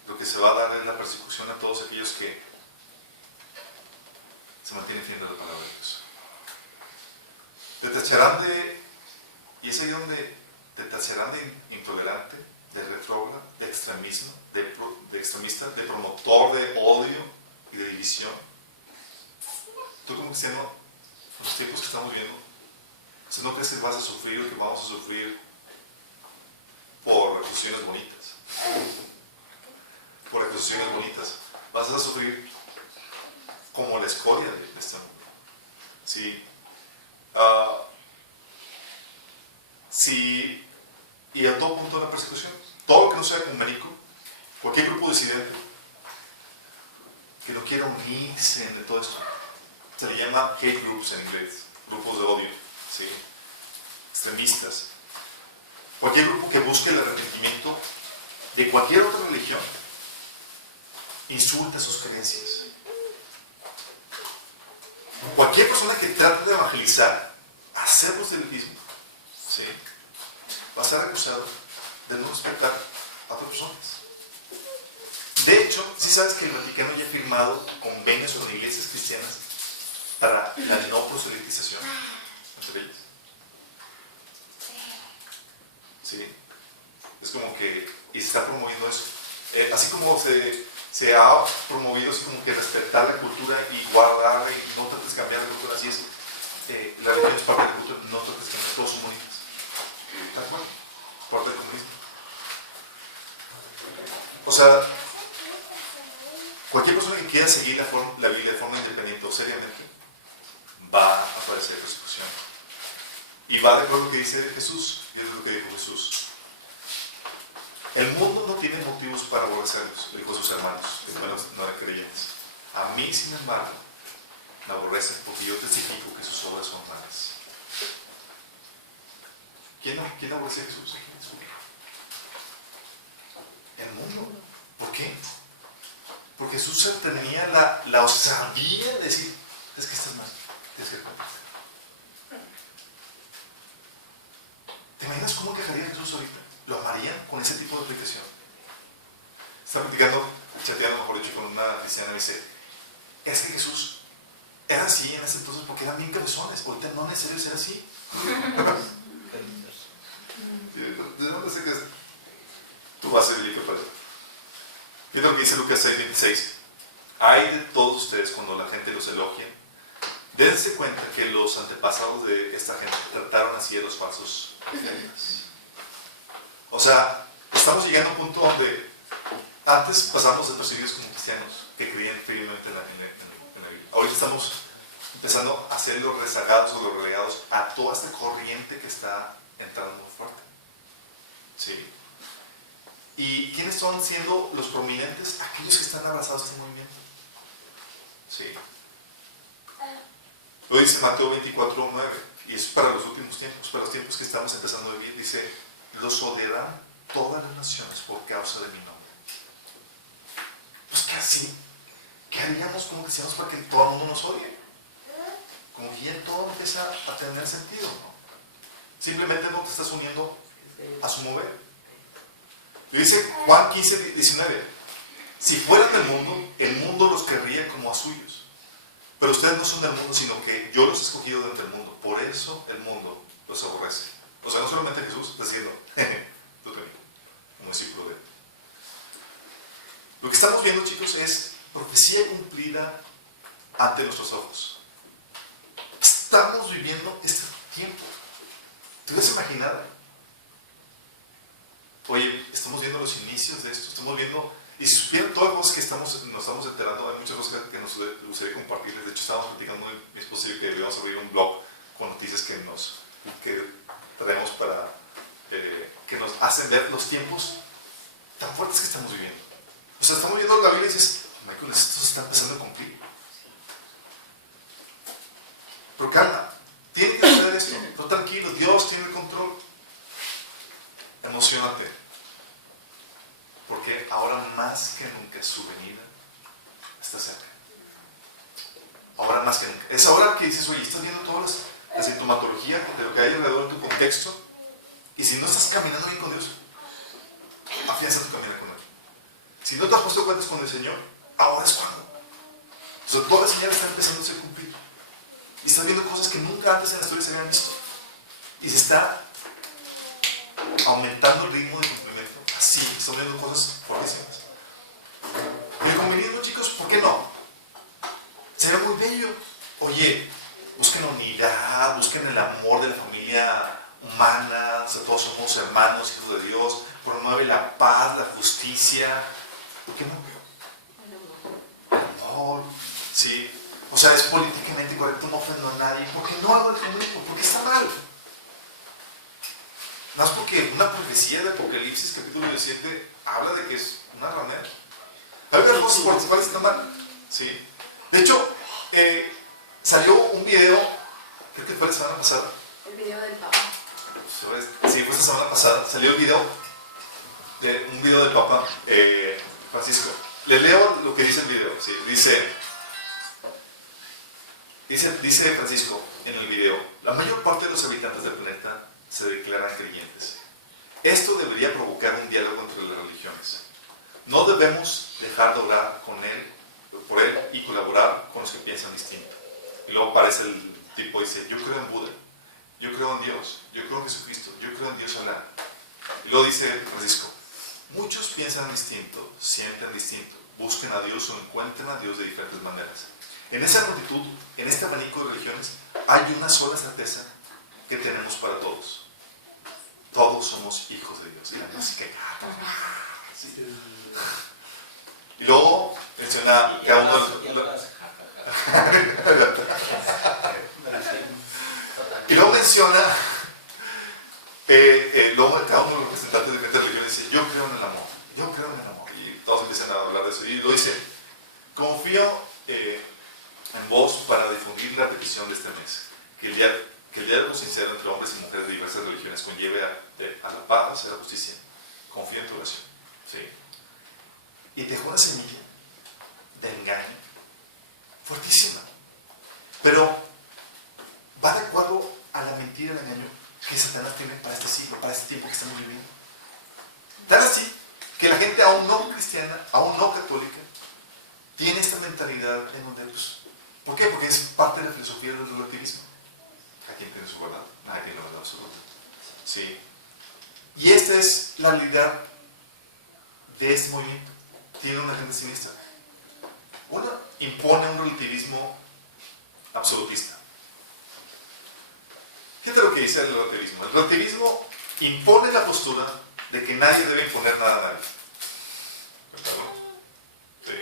lo que se va a dar es la persecución a todos aquellos que se mantienen fieles a la palabra de Dios. Te tacharán de, y es ahí donde te tacharán de intolerante, de retrógrado, de extremismo, de extremista, de promotor de odio y de división. Tú como cristiano, en los tiempos que estamos viviendo, si no crees que vas a sufrir o que vamos a sufrir por acusaciones bonitas, vas a sufrir como la escoria de este mundo. ¿Sí? Sí, y a todo punto de la persecución. Todo lo que no sea ecuménico, cualquier grupo disidente que no quiera unirse en todo esto, se le llama hate groups en inglés, grupos de odio, ¿sí? Extremistas. Cualquier grupo que busque el arrepentimiento de cualquier otra religión insulta sus creencias. Cualquier persona que trate de evangelizar, hacer proselitismo, ¿sí?, va a ser acusado de no respetar a otras personas. De hecho, si sabes que el Vaticano ya ha firmado convenios con iglesias cristianas para la no proselitización entre ellas. Sí. Es como que, y se está promoviendo eso. Así como se ha promovido así como que respetar la cultura y guardarla y no trates de cambiar la cultura, así es. La religión es parte de la cultura, no trates de cambiar, todos son bonitos. ¿Estás de acuerdo? Parte del comunismo. O sea, cualquier persona que quiera seguir la Biblia de forma independiente o seriamente va a padecer persecución. Y va de acuerdo a lo que dice Jesús, y es lo que dijo Jesús. El mundo no tiene motivos para aborrecerlos, dijo a sus hermanos, que no eran creyentes. A mí, sin embargo, me aborrecen porque yo testifico que sus obras son malas. ¿Quién aborrecía a Jesús? El mundo. ¿Por qué? Porque Jesús tenía la osadía de decir, es que estás mal, tienes que arrepentirte. ¿Te imaginas cómo quejaría Jesús ahorita? Lo amarían con ese tipo de aplicación. Estaba platicando, chateando, mejor dicho, con una cristiana y me dice, es que Jesús era así en ese entonces porque eran bien cabezones, ahorita no es necesario ser así. ¿De dónde sé que es? Tú vas a ser bíblico para eso. Fíjate lo que dice Lucas 6:26. Hay de todos ustedes cuando la gente los elogia, dense cuenta que los antepasados de esta gente trataron así a los falsos profetas. O sea, estamos llegando a un punto donde antes pasamos desapercibidos como cristianos que creían firmemente en la Biblia. Ahorita estamos empezando a ser los rezagados o los relegados a toda esta corriente que está entrando muy fuerte. ¿Sí? ¿Y quiénes son siendo los prominentes? Aquellos que están abrazados a este movimiento. ¿Sí? Lo dice Mateo 24:9, y es para los últimos tiempos, para los tiempos que estamos empezando a vivir. Dice, los odiarán todas las naciones por causa de mi nombre. Pues que así, ¿qué haríamos como cristianos para que todo el mundo nos odie? Como que ya todo empieza a tener sentido, ¿no? Simplemente no te estás uniendo a su mover. Y dice Juan 15:19, si fueran del mundo, el mundo los querría como a suyos. Pero ustedes no son del mundo, sino que yo los he escogido dentro del mundo. Por eso el mundo los aborrece. O sea, no solamente Jesús está diciendo, tú también, como discípulo de él. Lo que estamos viendo, chicos, es profecía cumplida ante nuestros ojos. Estamos viviendo este tiempo. ¿Te hubieras imaginado? Oye, estamos viendo los inicios de esto, estamos viendo, y si supieran todas las cosas que nos estamos enterando, hay muchas cosas que nos gustaría compartirles. De hecho, estábamos platicando con mi esposo y que debíamos abrir un blog con noticias que traemos para, que nos hacen ver los tiempos tan fuertes que estamos viviendo. O sea, estamos viendo la Biblia y dices, Michael, esto se está empezando a cumplir. Pero calma, tiene que suceder esto, no tranquilo, Dios tiene el control. Emocionate, porque ahora más que nunca su venida está cerca. Ahora más que nunca. Es ahora que dices, oye, estás viendo todas la sintomatología de lo que hay alrededor de tu contexto. Y si no estás caminando bien con Dios, afianza tu caminar con Él. Si no te has puesto cuentas con el Señor, ahora es cuando. O sea, toda la señal está empezando a ser cumplida. Y estás viendo cosas que nunca antes en la historia se habían visto. Y se está aumentando el ritmo de cumplimiento. Así, están viendo cosas fuertísimas. Y el conveniente, chicos, ¿por qué no? Será muy bello. Oye, busquen la unidad, busquen el amor de la familia humana, o sea, todos somos hermanos, hijos de Dios, promueve la paz, la justicia. ¿Por qué no? El amor, sí. O sea, es políticamente correcto, no ofendo a nadie. ¿Por qué no hago el comunismo? ¿Por qué está mal? No es porque una profecía de Apocalipsis, capítulo 17, habla de que es una ramera. Hay otras cosas por las cuales está mal. Sí. De hecho, salió un video, creo que fue la semana pasada. El video del Papa. Sí, fue esta semana pasada. Salió el video, un video del Papa Francisco. Le leo lo que dice el video. Sí, dice Francisco en el video: la mayor parte de los habitantes del planeta se declaran creyentes. Esto debería provocar un diálogo entre las religiones. No debemos dejar de orar por él y colaborar con los que piensan distinto. Y luego aparece el tipo y dice: yo creo en Buda, yo creo en Dios, yo creo en Jesucristo, yo creo en Dios Alá. Y luego dice Francisco: muchos piensan distinto, sienten distinto, busquen a Dios o encuentren a Dios de diferentes maneras. En esa multitud, en este abanico de religiones, hay una sola certeza que tenemos para todos: todos somos hijos de Dios. Así que, sí. Y luego menciona cada uno y luego menciona luego cada uno de los representantes de diferentes religiones dice: yo creo en el amor, yo creo en el amor. Y todos empiezan a hablar de eso. Y luego dice: confío en vos para difundir la petición de este mes, que el diálogo sincero entre hombres y mujeres de diversas religiones conlleve a la paz y a la justicia. Confío en tu oración. ¿Sí? Y dejó una semilla de engaño fuertísima, pero va de acuerdo a la mentira y el engaño que Satanás tiene para este siglo, para este tiempo que estamos viviendo. Tal así que la gente aún no cristiana, aún no católica, tiene esta mentalidad en donde, pues, ¿por qué? Porque es parte de la filosofía del relativismo. ¿A quién tiene su verdad? Nadie tiene la verdad absoluta. Sí. Y esta es la realidad de este movimiento. Tiene una agenda siniestra. Una impone un relativismo absolutista. Fíjate lo que dice el relativismo. El relativismo impone la postura de que nadie debe imponer nada a nadie. ¿Verdad? Sí.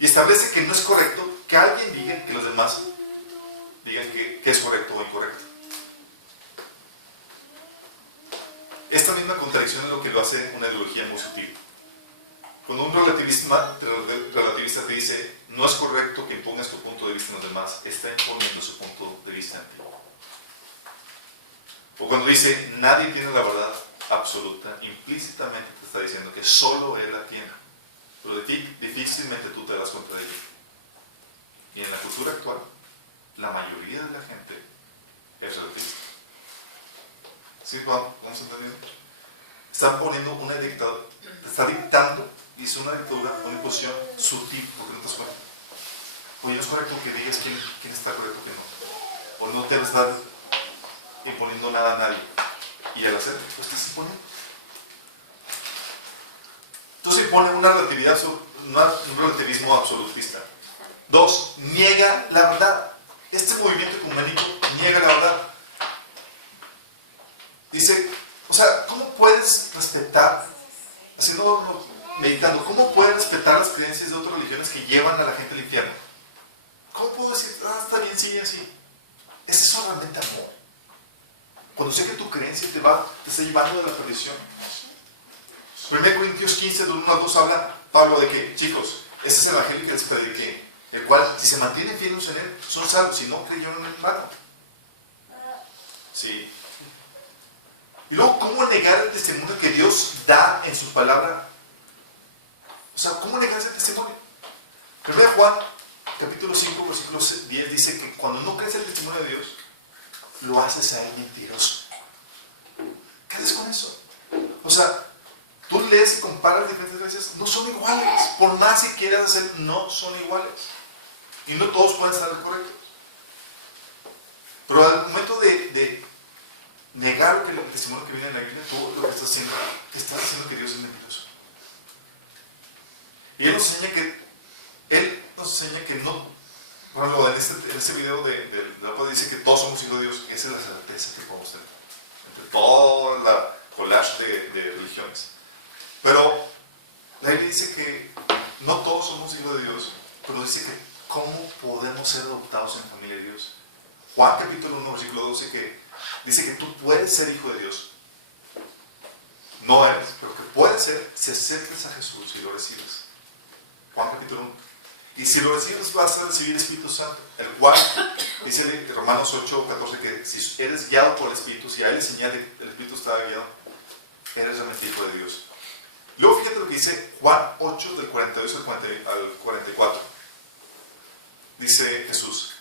Y establece que no es correcto que alguien diga que los demás digan que es correcto o incorrecto. Esta misma contradicción es lo que lo hace una ideología muy sutil. Cuando un relativista te dice: no es correcto que impongas tu punto de vista en los demás, está imponiendo su punto de vista en ti. O cuando dice: nadie tiene la verdad absoluta, implícitamente te está diciendo que solo él la tiene, pero de ti difícilmente tú te das cuenta de ello. Y en la cultura actual, la mayoría de la gente es relativista. ¿Sí? ¿Vamos entendiendo? Están poniendo una dictadura, te está dictando, y es una dictadura, una imposición sutil, porque no te das cuenta. Oye, no es correcto que digas quién está correcto y quién no. O no te vas a estar imponiendo nada a nadie. Y al hacer, pues estás imponiendo. Entonces impone un relativismo absolutista. 2. Niega la verdad. Este movimiento ecuménico niega la verdad. Dice, o sea, ¿cómo puedes respetar, meditando, cómo puedes respetar las creencias de otras religiones que llevan a la gente al infierno? ¿Cómo puedo decir, está bien, sí, así? ¿Es eso realmente amor? Cuando sé que tu creencia te está llevando a la perdición. 1 Corintios 15, del 1 al 2 habla Pablo de que, chicos, este es el evangelio que les prediqué, el cual, si se mantienen fieles en él, son salvos, si no creyeron en vano. Sí. Y luego, ¿cómo negar el testimonio que Dios da en su palabra? O sea, ¿cómo negar ese testimonio? 1 Juan, capítulo 5, versículo 10, dice que cuando no crees el testimonio de Dios, lo haces a él mentiroso. ¿Qué haces con eso? O sea, tú lees y comparas diferentes iglesias, no son iguales. Por más que quieras hacer, no son iguales. Y no todos pueden estar correctos. Pero al momento de negar el testimonio que viene en la Biblia, tú lo que estás haciendo que Dios es mentiroso. Y Él nos enseña que no. Por ejemplo, en este video de la Paz dice que todos somos hijos de Dios. Esa es la certeza que podemos tener entre toda la collage de religiones. Pero la Biblia dice que no todos somos hijos de Dios, pero dice que cómo podemos ser adoptados en la familia de Dios. Juan capítulo 1, versículo 12, dice que tú puedes ser hijo de Dios. No eres, pero que puedes ser si acercas a Jesús y lo recibes. Juan capítulo 1. Y si lo recibes vas a recibir el Espíritu Santo, el cual, dice Romanos 8, 14, que si eres guiado por el Espíritu, si a él le señala que el Espíritu está guiado, eres realmente hijo de Dios. Luego fíjate lo que dice Juan 8, del 42 al 44. Dice Jesús,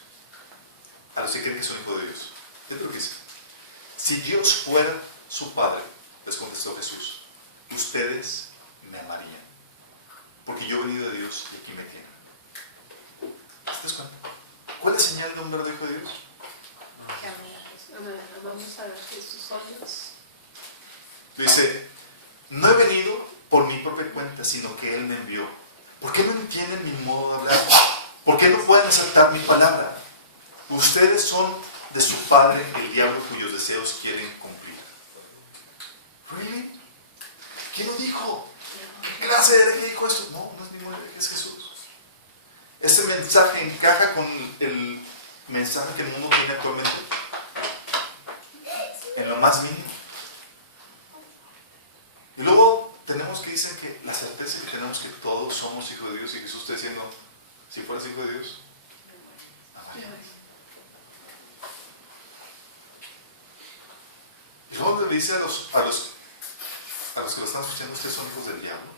a los que creen que son hijos de Dios. Fíjate lo que dice. Si Dios fuera su Padre, les contestó Jesús, ustedes me amarían, porque yo he venido de Dios y aquí me tienen. ¿Te das cuenta? ¿Cuál es la señal de un verdadero hijo de Dios? Vamos a ver sus ojos. Dice, no he venido por mi propia cuenta, sino que Él me envió. ¿Por qué no entienden mi modo de hablar? ¿Por qué no pueden aceptar mi palabra? Ustedes son de su padre, el diablo, cuyos deseos quieren cumplir. ¿Really? ¿Quién lo dijo? ¿Qué clase de hereje dijo esto? No, no es ningún hereje, es Jesús. Este mensaje encaja con el mensaje que el mundo tiene actualmente. En lo más mínimo. Y luego tenemos que dicen que la certeza que tenemos que todos somos hijos de Dios y Jesús está diciendo, si fueras hijo de Dios, y luego le dice a los que lo están escuchando, ustedes son hijos del diablo.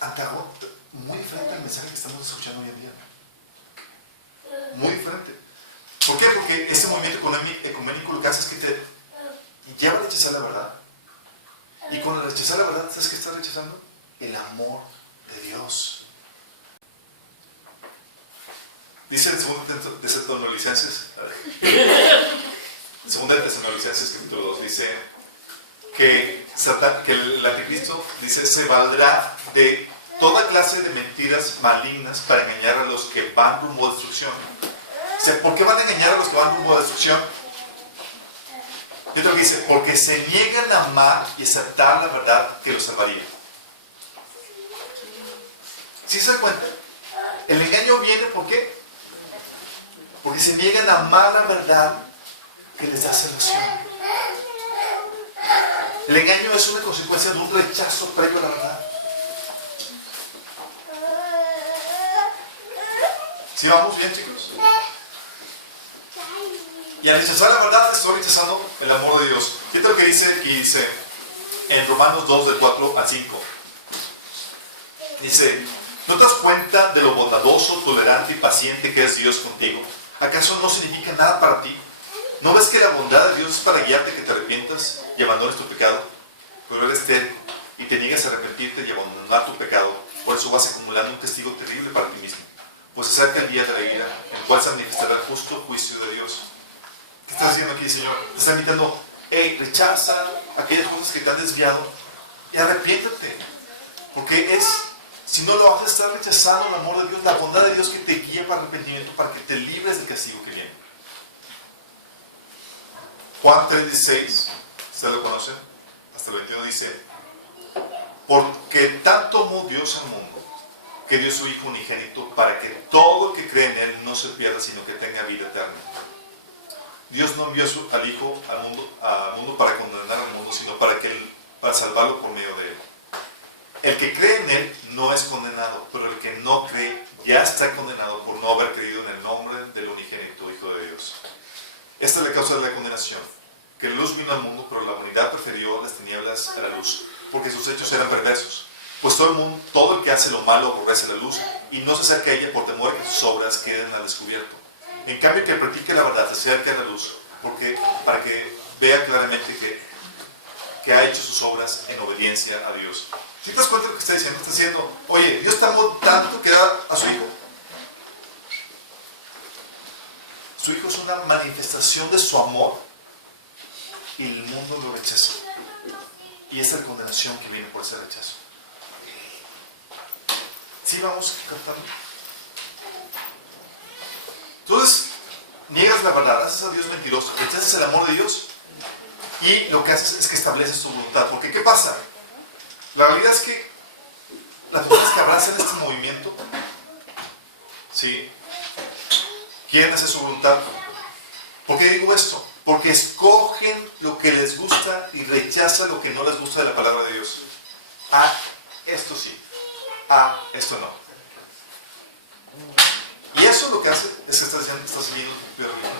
Antagonista, muy diferente al mensaje que estamos escuchando hoy en día. Muy diferente. ¿Por qué? Porque este movimiento ecuménico lo que hace es que te lleva a rechazar la verdad. Y cuando rechazar la verdad, ¿sabes qué estás rechazando? El amor de Dios. Dice en 2 Tesalonicenses, capítulo 2, dice que el anticristo, dice, se valdrá de toda clase de mentiras malignas para engañar a los que van rumbo a destrucción. O sea, ¿por qué van a engañar a los que van rumbo a destrucción? Y otro que dice, porque se niegan a amar y aceptar la verdad que los salvaría. ¿Sí se dan cuenta? El engaño viene, ¿por qué? Porque se niegan a amar la verdad que les da salvación. El engaño es una consecuencia de un rechazo previo a la verdad. ¿Sí vamos bien, chicos? Y al rechazar la verdad, estoy rechazando el amor de Dios. Fíjate lo que dice en Romanos 2, del 4 al 5. Dice, ¿no te das cuenta de lo bondadoso, tolerante y paciente que es Dios contigo? ¿Acaso no significa nada para ti? ¿No ves que la bondad de Dios es para guiarte que te arrepientas y abandones tu pecado? Pero eres terco y te niegas a arrepentirte y abandonar tu pecado. Por eso vas acumulando un castigo terrible para ti mismo. Pues se acerca el día de la ira, en el cual se manifestará el justo juicio de Dios. ¿Qué estás haciendo aquí, Señor? Te está invitando, rechaza aquellas cosas que te han desviado y arrepiéntate. Porque si no lo haces, estás rechazando el amor de Dios, la bondad de Dios que te guía para el arrepentimiento, para que te libres del castigo que viene. Juan 3:16, ¿ustedes lo conocen? Hasta el 21 dice, porque tanto amó Dios al mundo, que dio su Hijo unigénito, para que todo el que cree en Él no se pierda, sino que tenga vida eterna. Dios no envió al Hijo al mundo para condenar al mundo, sino para salvarlo por medio de Él. El que cree en Él no es condenado, pero el que no cree ya está condenado por no haber creído en el nombre del unigénito Hijo de Dios. Esta es la causa de la condenación, que la luz vino al mundo, pero la humanidad prefirió las tinieblas a la luz, porque sus hechos eran perversos. Pues todo el que hace lo malo aborrece la luz y no se acerca a ella por temor a que sus obras queden al descubierto. En cambio, el que practique la verdad se acerca a la luz para que vea claramente que ha hecho sus obras en obediencia a Dios. ¿Sí te das cuenta de lo que está diciendo? Está diciendo, oye, Dios te amó tanto que da a su Hijo. Su Hijo es una manifestación de su amor y el mundo lo rechaza. Y esa es la condenación que viene por ese rechazo. ¿Sí vamos captando? Entonces, niegas la verdad, haces a Dios mentiroso, rechazas el amor de Dios y lo que haces es que estableces tu voluntad. Porque ¿qué pasa? La realidad es que las personas que abrazan este movimiento, ¿sí?, quieren hacer su voluntad. ¿Por qué digo esto? Porque escogen lo que les gusta y rechazan lo que no les gusta de la palabra de Dios. Ah, esto sí. Ah, esto no. Y eso lo que hace es que estás siguiendo tu propio ritmo.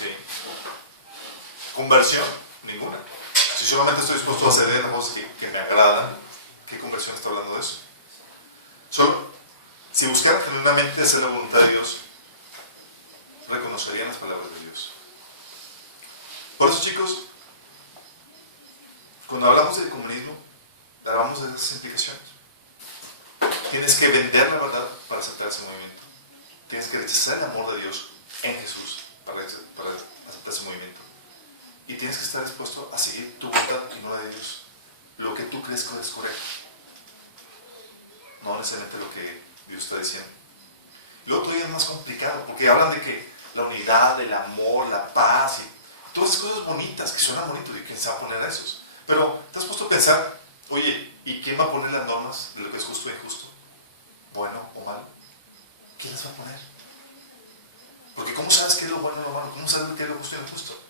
¿Sí? Conversión, ninguna. Si solamente estoy dispuesto a ceder las cosas que me agradan, ¿qué conversión está hablando de eso? Solo, si buscaran genuinamente hacer la voluntad de Dios, reconocerían las palabras de Dios. Por eso, chicos, cuando hablamos del comunismo, hablamos de esas implicaciones. Tienes que vender la verdad para aceptar ese movimiento. Tienes que rechazar el amor de Dios en Jesús para aceptar ese movimiento. Y tienes que estar dispuesto a seguir tu voluntad y no la de Dios. Lo que tú crees que es correcto. No necesariamente lo que Dios está diciendo. Y luego todavía es más complicado, porque hablan de que la unidad, el amor, la paz y todas esas cosas bonitas que suenan bonitos, y quién se va a poner a esos. Pero te has puesto a pensar, oye, ¿y quién va a poner las normas de lo que es justo e injusto? Bueno o malo. ¿Quién las va a poner? Porque ¿cómo sabes qué es lo bueno y lo malo? ¿Cómo sabes qué es lo justo y lo injusto?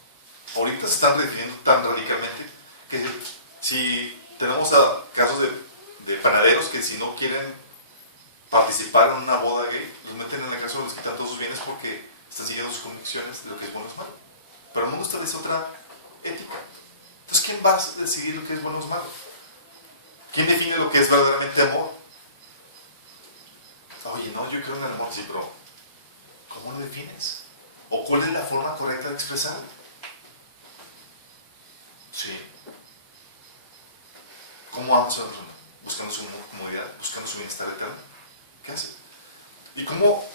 Ahorita se están redefiniendo tan radicalmente que si tenemos casos de panaderos que si no quieren participar en una boda gay, los meten en la cárcel o les quitan todos sus bienes porque están siguiendo sus convicciones de lo que es bueno y malo. Pero el mundo establece otra ética. Entonces, ¿quién va a decidir lo que es bueno o malo? ¿Quién define lo que es verdaderamente amor? Oye, no, yo creo en el amor, sí, pero ¿cómo lo defines? ¿O cuál es la forma correcta de expresarlo? Sí. ¿Cómo vamos a otro? Buscando su comodidad, buscando su bienestar eterno. ¿Qué hace? ¿Y cómo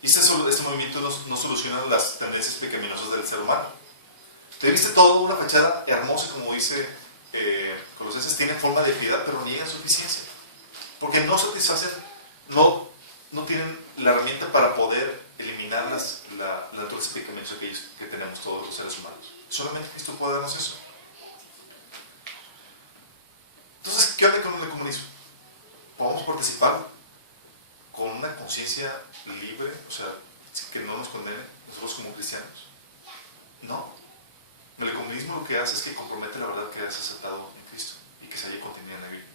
este movimiento no soluciona las tendencias pecaminosas del ser humano? Te viste todo una fachada hermosa, como dice Colosenses, tiene forma de piedad, pero niegan su eficiencia. Porque no satisfacen, no tienen la herramienta para poder eliminar la naturaleza pecaminosa que tenemos todos los seres humanos. Solamente Cristo puede darnos eso. Entonces, ¿qué onda con el comunismo? ¿Podemos participar con una conciencia libre, o sea, que no nos condene nosotros como cristianos? No. El comunismo lo que hace es que compromete la verdad que has aceptado en Cristo y que se haya contenida en la Biblia.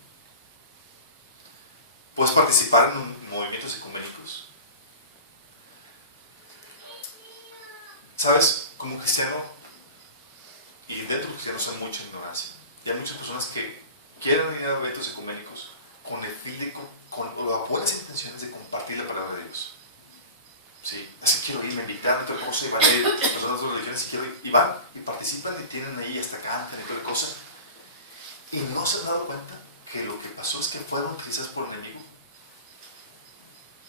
Puedes participar en movimientos ecuménicos. ¿Sabes? Como cristiano, y dentro de los cristianos hay mucha ignorancia, y hay muchas personas que quieren ir a eventos ecuménicos con el fin de, con las buenas intenciones de compartir la palabra de Dios. Sí, así quiero ir, me invitaron a otra cosa y van a ir personas de otras religiones y quiero ir, y van y participan y tienen ahí hasta cantan y toda cosa. Y no se han dado cuenta que lo que pasó es que fueron utilizados por el enemigo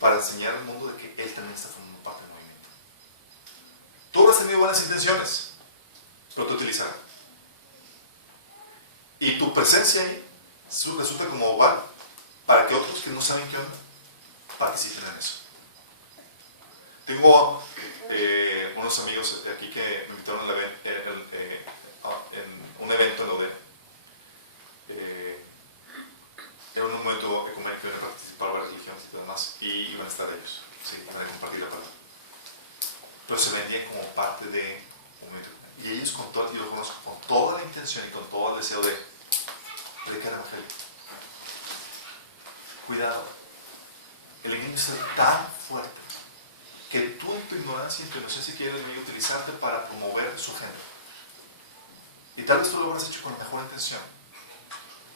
para enseñar al mundo de que él también está formando parte del movimiento. Tú habrás tenido buenas intenciones, pero te utilizaron. Y tu presencia ahí resulta como hogar para que otros que no saben qué onda participen en eso. Tengo unos amigos aquí que me invitaron en un evento en lo de era un momento ecuménico en el que participaban varias religiones y demás, y iban a estar ellos, sí, iban a compartir la palabra. Pero se vendían como parte de un momento. Y ellos, yo lo conozco, con toda la intención y con todo el deseo de predicar el evangelio. Cuidado, el enemigo está tan fuerte que tú en tu ignorancia y en tu inocencia quieres el enemigo utilizarte para promover su agenda. Y tal vez tú lo habrás hecho con la mejor intención.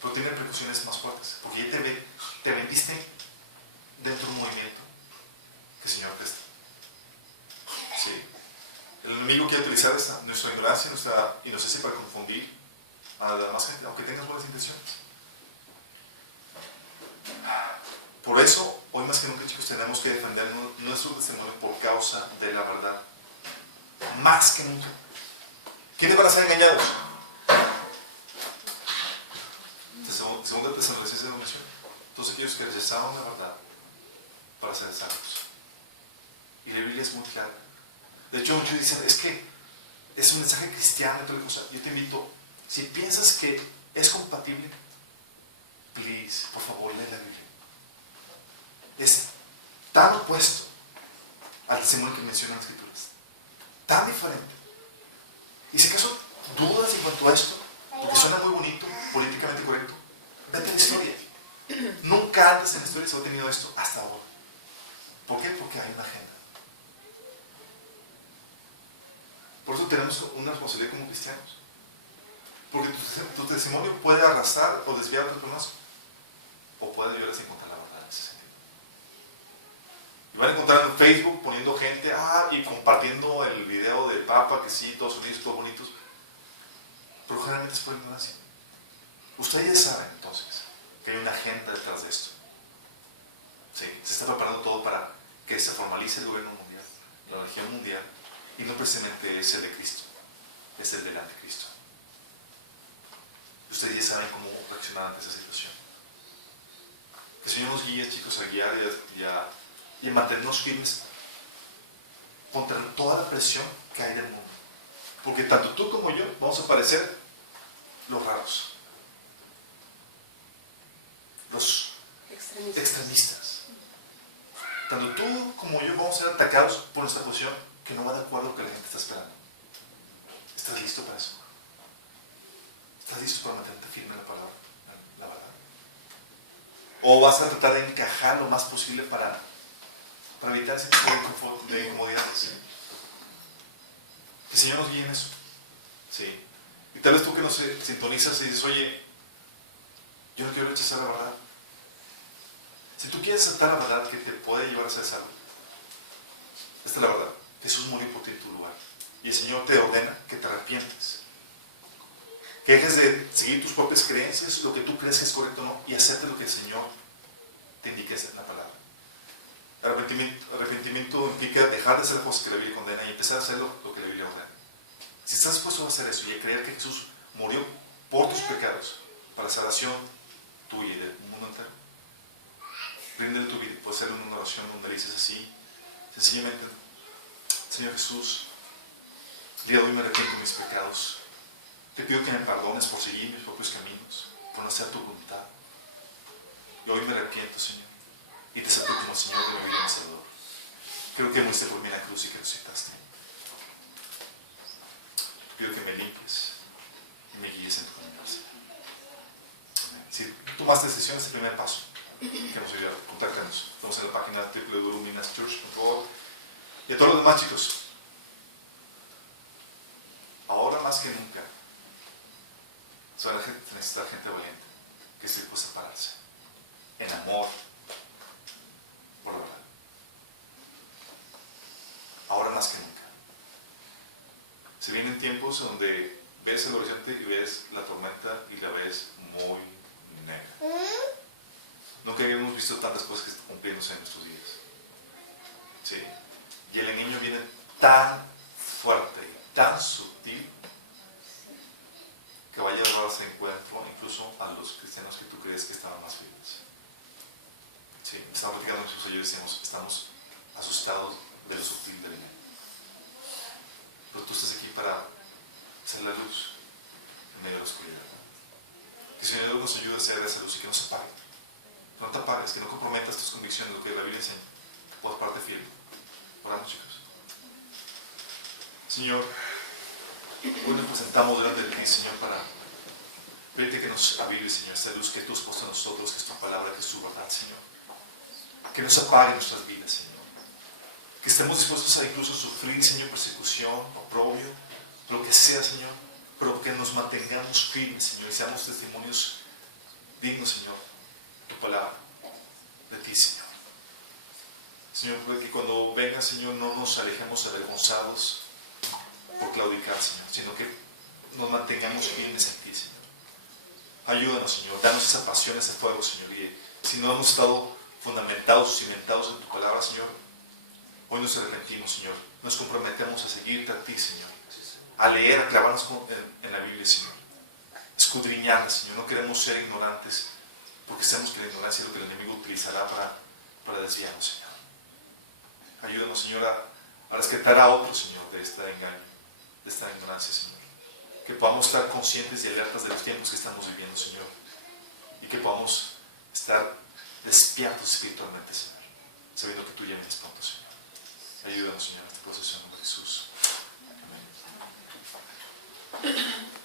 pero tiene repercusiones más fuertes, porque ya te vendiste dentro de un movimiento que el Señor presta. Sí. El enemigo quiere utilizar nuestra ignorancia, nuestra inocencia para confundir a la demás gente, aunque tengas buenas intenciones. Por eso, hoy más que nunca, chicos, tenemos que defender nuestro testimonio por causa de la verdad. Más que nunca. ¿Quiénes van a ser engañados? Segunda Tesalonicenses lo menciona. Todos aquellos que rechazaban la verdad para ser salvos. Y la Biblia es muy clara. De hecho, muchos dicen, es que es un mensaje cristiano y toda cosa. Yo te invito, si piensas que es compatible, please, por favor, lee la Biblia. Es tan opuesto al testimonio que mencionan las Escrituras. Tan diferente. Y si acaso dudas en cuanto a esto, porque suena muy bonito, políticamente correcto, vete a la historia. Nunca antes en la historia se ha tenido esto hasta ahora. ¿Por qué? Porque hay una agenda. Por eso tenemos una responsabilidad como cristianos. Porque tu testimonio puede arrastrar o desviar a otras personas, o puede ayudarles a encontrar la verdad en ese sentido. Y van a encontrar en Facebook poniendo gente y compartiendo el video del Papa, que sí, todos unidos, todos bonitos. Pero generalmente es por ignorancia. Ustedes ya saben entonces que hay una agenda detrás de esto. Sí, se está preparando todo para que se formalice el gobierno mundial, la religión mundial, y no precisamente es el de Cristo, es el del anticristo. Ustedes ya saben cómo reaccionar ante esa situación. Que el Señor nos guíe, chicos, a guiar y a mantenernos firmes contra toda la presión que hay del mundo. Porque tanto tú como yo vamos a parecer los raros, los extremistas. Tanto tú como yo vamos a ser atacados por nuestra posición que no va de acuerdo a lo que la gente está esperando. ¿Estás listo para eso? ¿Estás listo para mantenerte firme en la palabra, la verdad? ¿O vas a tratar de encajar lo más posible para evitar ese tipo de incomodidades? Que el Señor nos guíe en eso. Sí. Y tal vez tú que nos sintonizas y dices, oye, yo no quiero rechazar la verdad. Si tú quieres aceptar la verdad que te puede llevar a ser salvo, esta es la verdad. Jesús murió por ti en tu lugar. Y el Señor te ordena que te arrepientes. Que dejes de seguir tus propias creencias, lo que tú crees que es correcto o no, y aceptes lo que el Señor te indique en la palabra. Arrepentimiento implica dejar de hacer las cosas que la Biblia condena y empezar a hacer lo que la Biblia ordena. Si estás dispuesto a hacer eso y a creer que Jesús murió por tus pecados, para salvación tuya y del mundo entero, ríndele tu vida. Puedes hacer una oración donde dices así, sencillamente: Señor Jesús, el día de hoy me arrepiento de mis pecados. Te pido que me perdones por seguir mis propios caminos, por no hacer tu voluntad. Y hoy me arrepiento, Señor, y te acepto como Señor de mi vida y Salvador. Creo que moriste por mí en la cruz y que resucitaste. Te pido que me limpies y me guíes en tu camino, Señor. Si tomaste decisión, es el primer paso. Queremos ayudar, contáctanos. Estamos en la página www.luminaschurch.org. Y a todos los demás, chicos, ahora más que nunca se va a necesitar gente valiente que esté dispuesta a pararse en amor por la verdad. Ahora más que nunca. Se vienen tiempos donde ves el horizonte y ves la tormenta y la ves muy negra. Nunca habíamos visto tantas cosas que están cumpliéndose en nuestros días. Sí. Y el engaño viene tan fuerte y tan sutil que va a llevar a ese encuentro incluso a los cristianos que tú crees que estaban más firmes. Sí, estamos platicando con nosotros y decimos, estamos asustados de lo sutil del engaño. Pero tú estás aquí para ser la luz en medio de la oscuridad. Que el Señor nos ayude a ser esa luz y que no se apague. No te apagues, que no comprometas tus convicciones, lo que la Biblia enseña. Puedes parte firme. Oramos, chicos. Señor, hoy nos presentamos delante de ti, Señor, para pedirte que nos avives, Señor, esta luz que tú has puesto en nosotros, que es tu palabra, que es tu verdad, Señor. Que nos apague nuestras vidas, Señor. Que estemos dispuestos a incluso sufrir, Señor, persecución, oprobio, lo que sea, Señor, pero que nos mantengamos firmes, Señor, y seamos testimonios digno, Señor, tu palabra, de ti, Señor. Señor, que cuando venga, Señor, no nos alejemos avergonzados por claudicar, Señor, sino que nos mantengamos firmes en ti, Señor. Ayúdanos, Señor, danos esa pasión, ese fuego, Señor, y si no hemos estado fundamentados o cimentados en tu palabra, Señor, hoy nos arrepentimos, Señor, nos comprometemos a seguirte a ti, Señor, a leer, a clavarnos en la Biblia, Señor, escudriñarla, Señor. No queremos ser ignorantes, porque sabemos que la ignorancia es lo que el enemigo utilizará para desviarnos, Señor. Ayúdanos, Señor, a rescatar a otros, Señor, de este engaño, de esta ignorancia, Señor. Que podamos estar conscientes y alertas de los tiempos que estamos viviendo, Señor, y que podamos estar despiertos espiritualmente, Señor, sabiendo que tú ya vienes pronto, Señor. Ayúdanos, Señor, en este proceso en nombre de Jesús. Amén.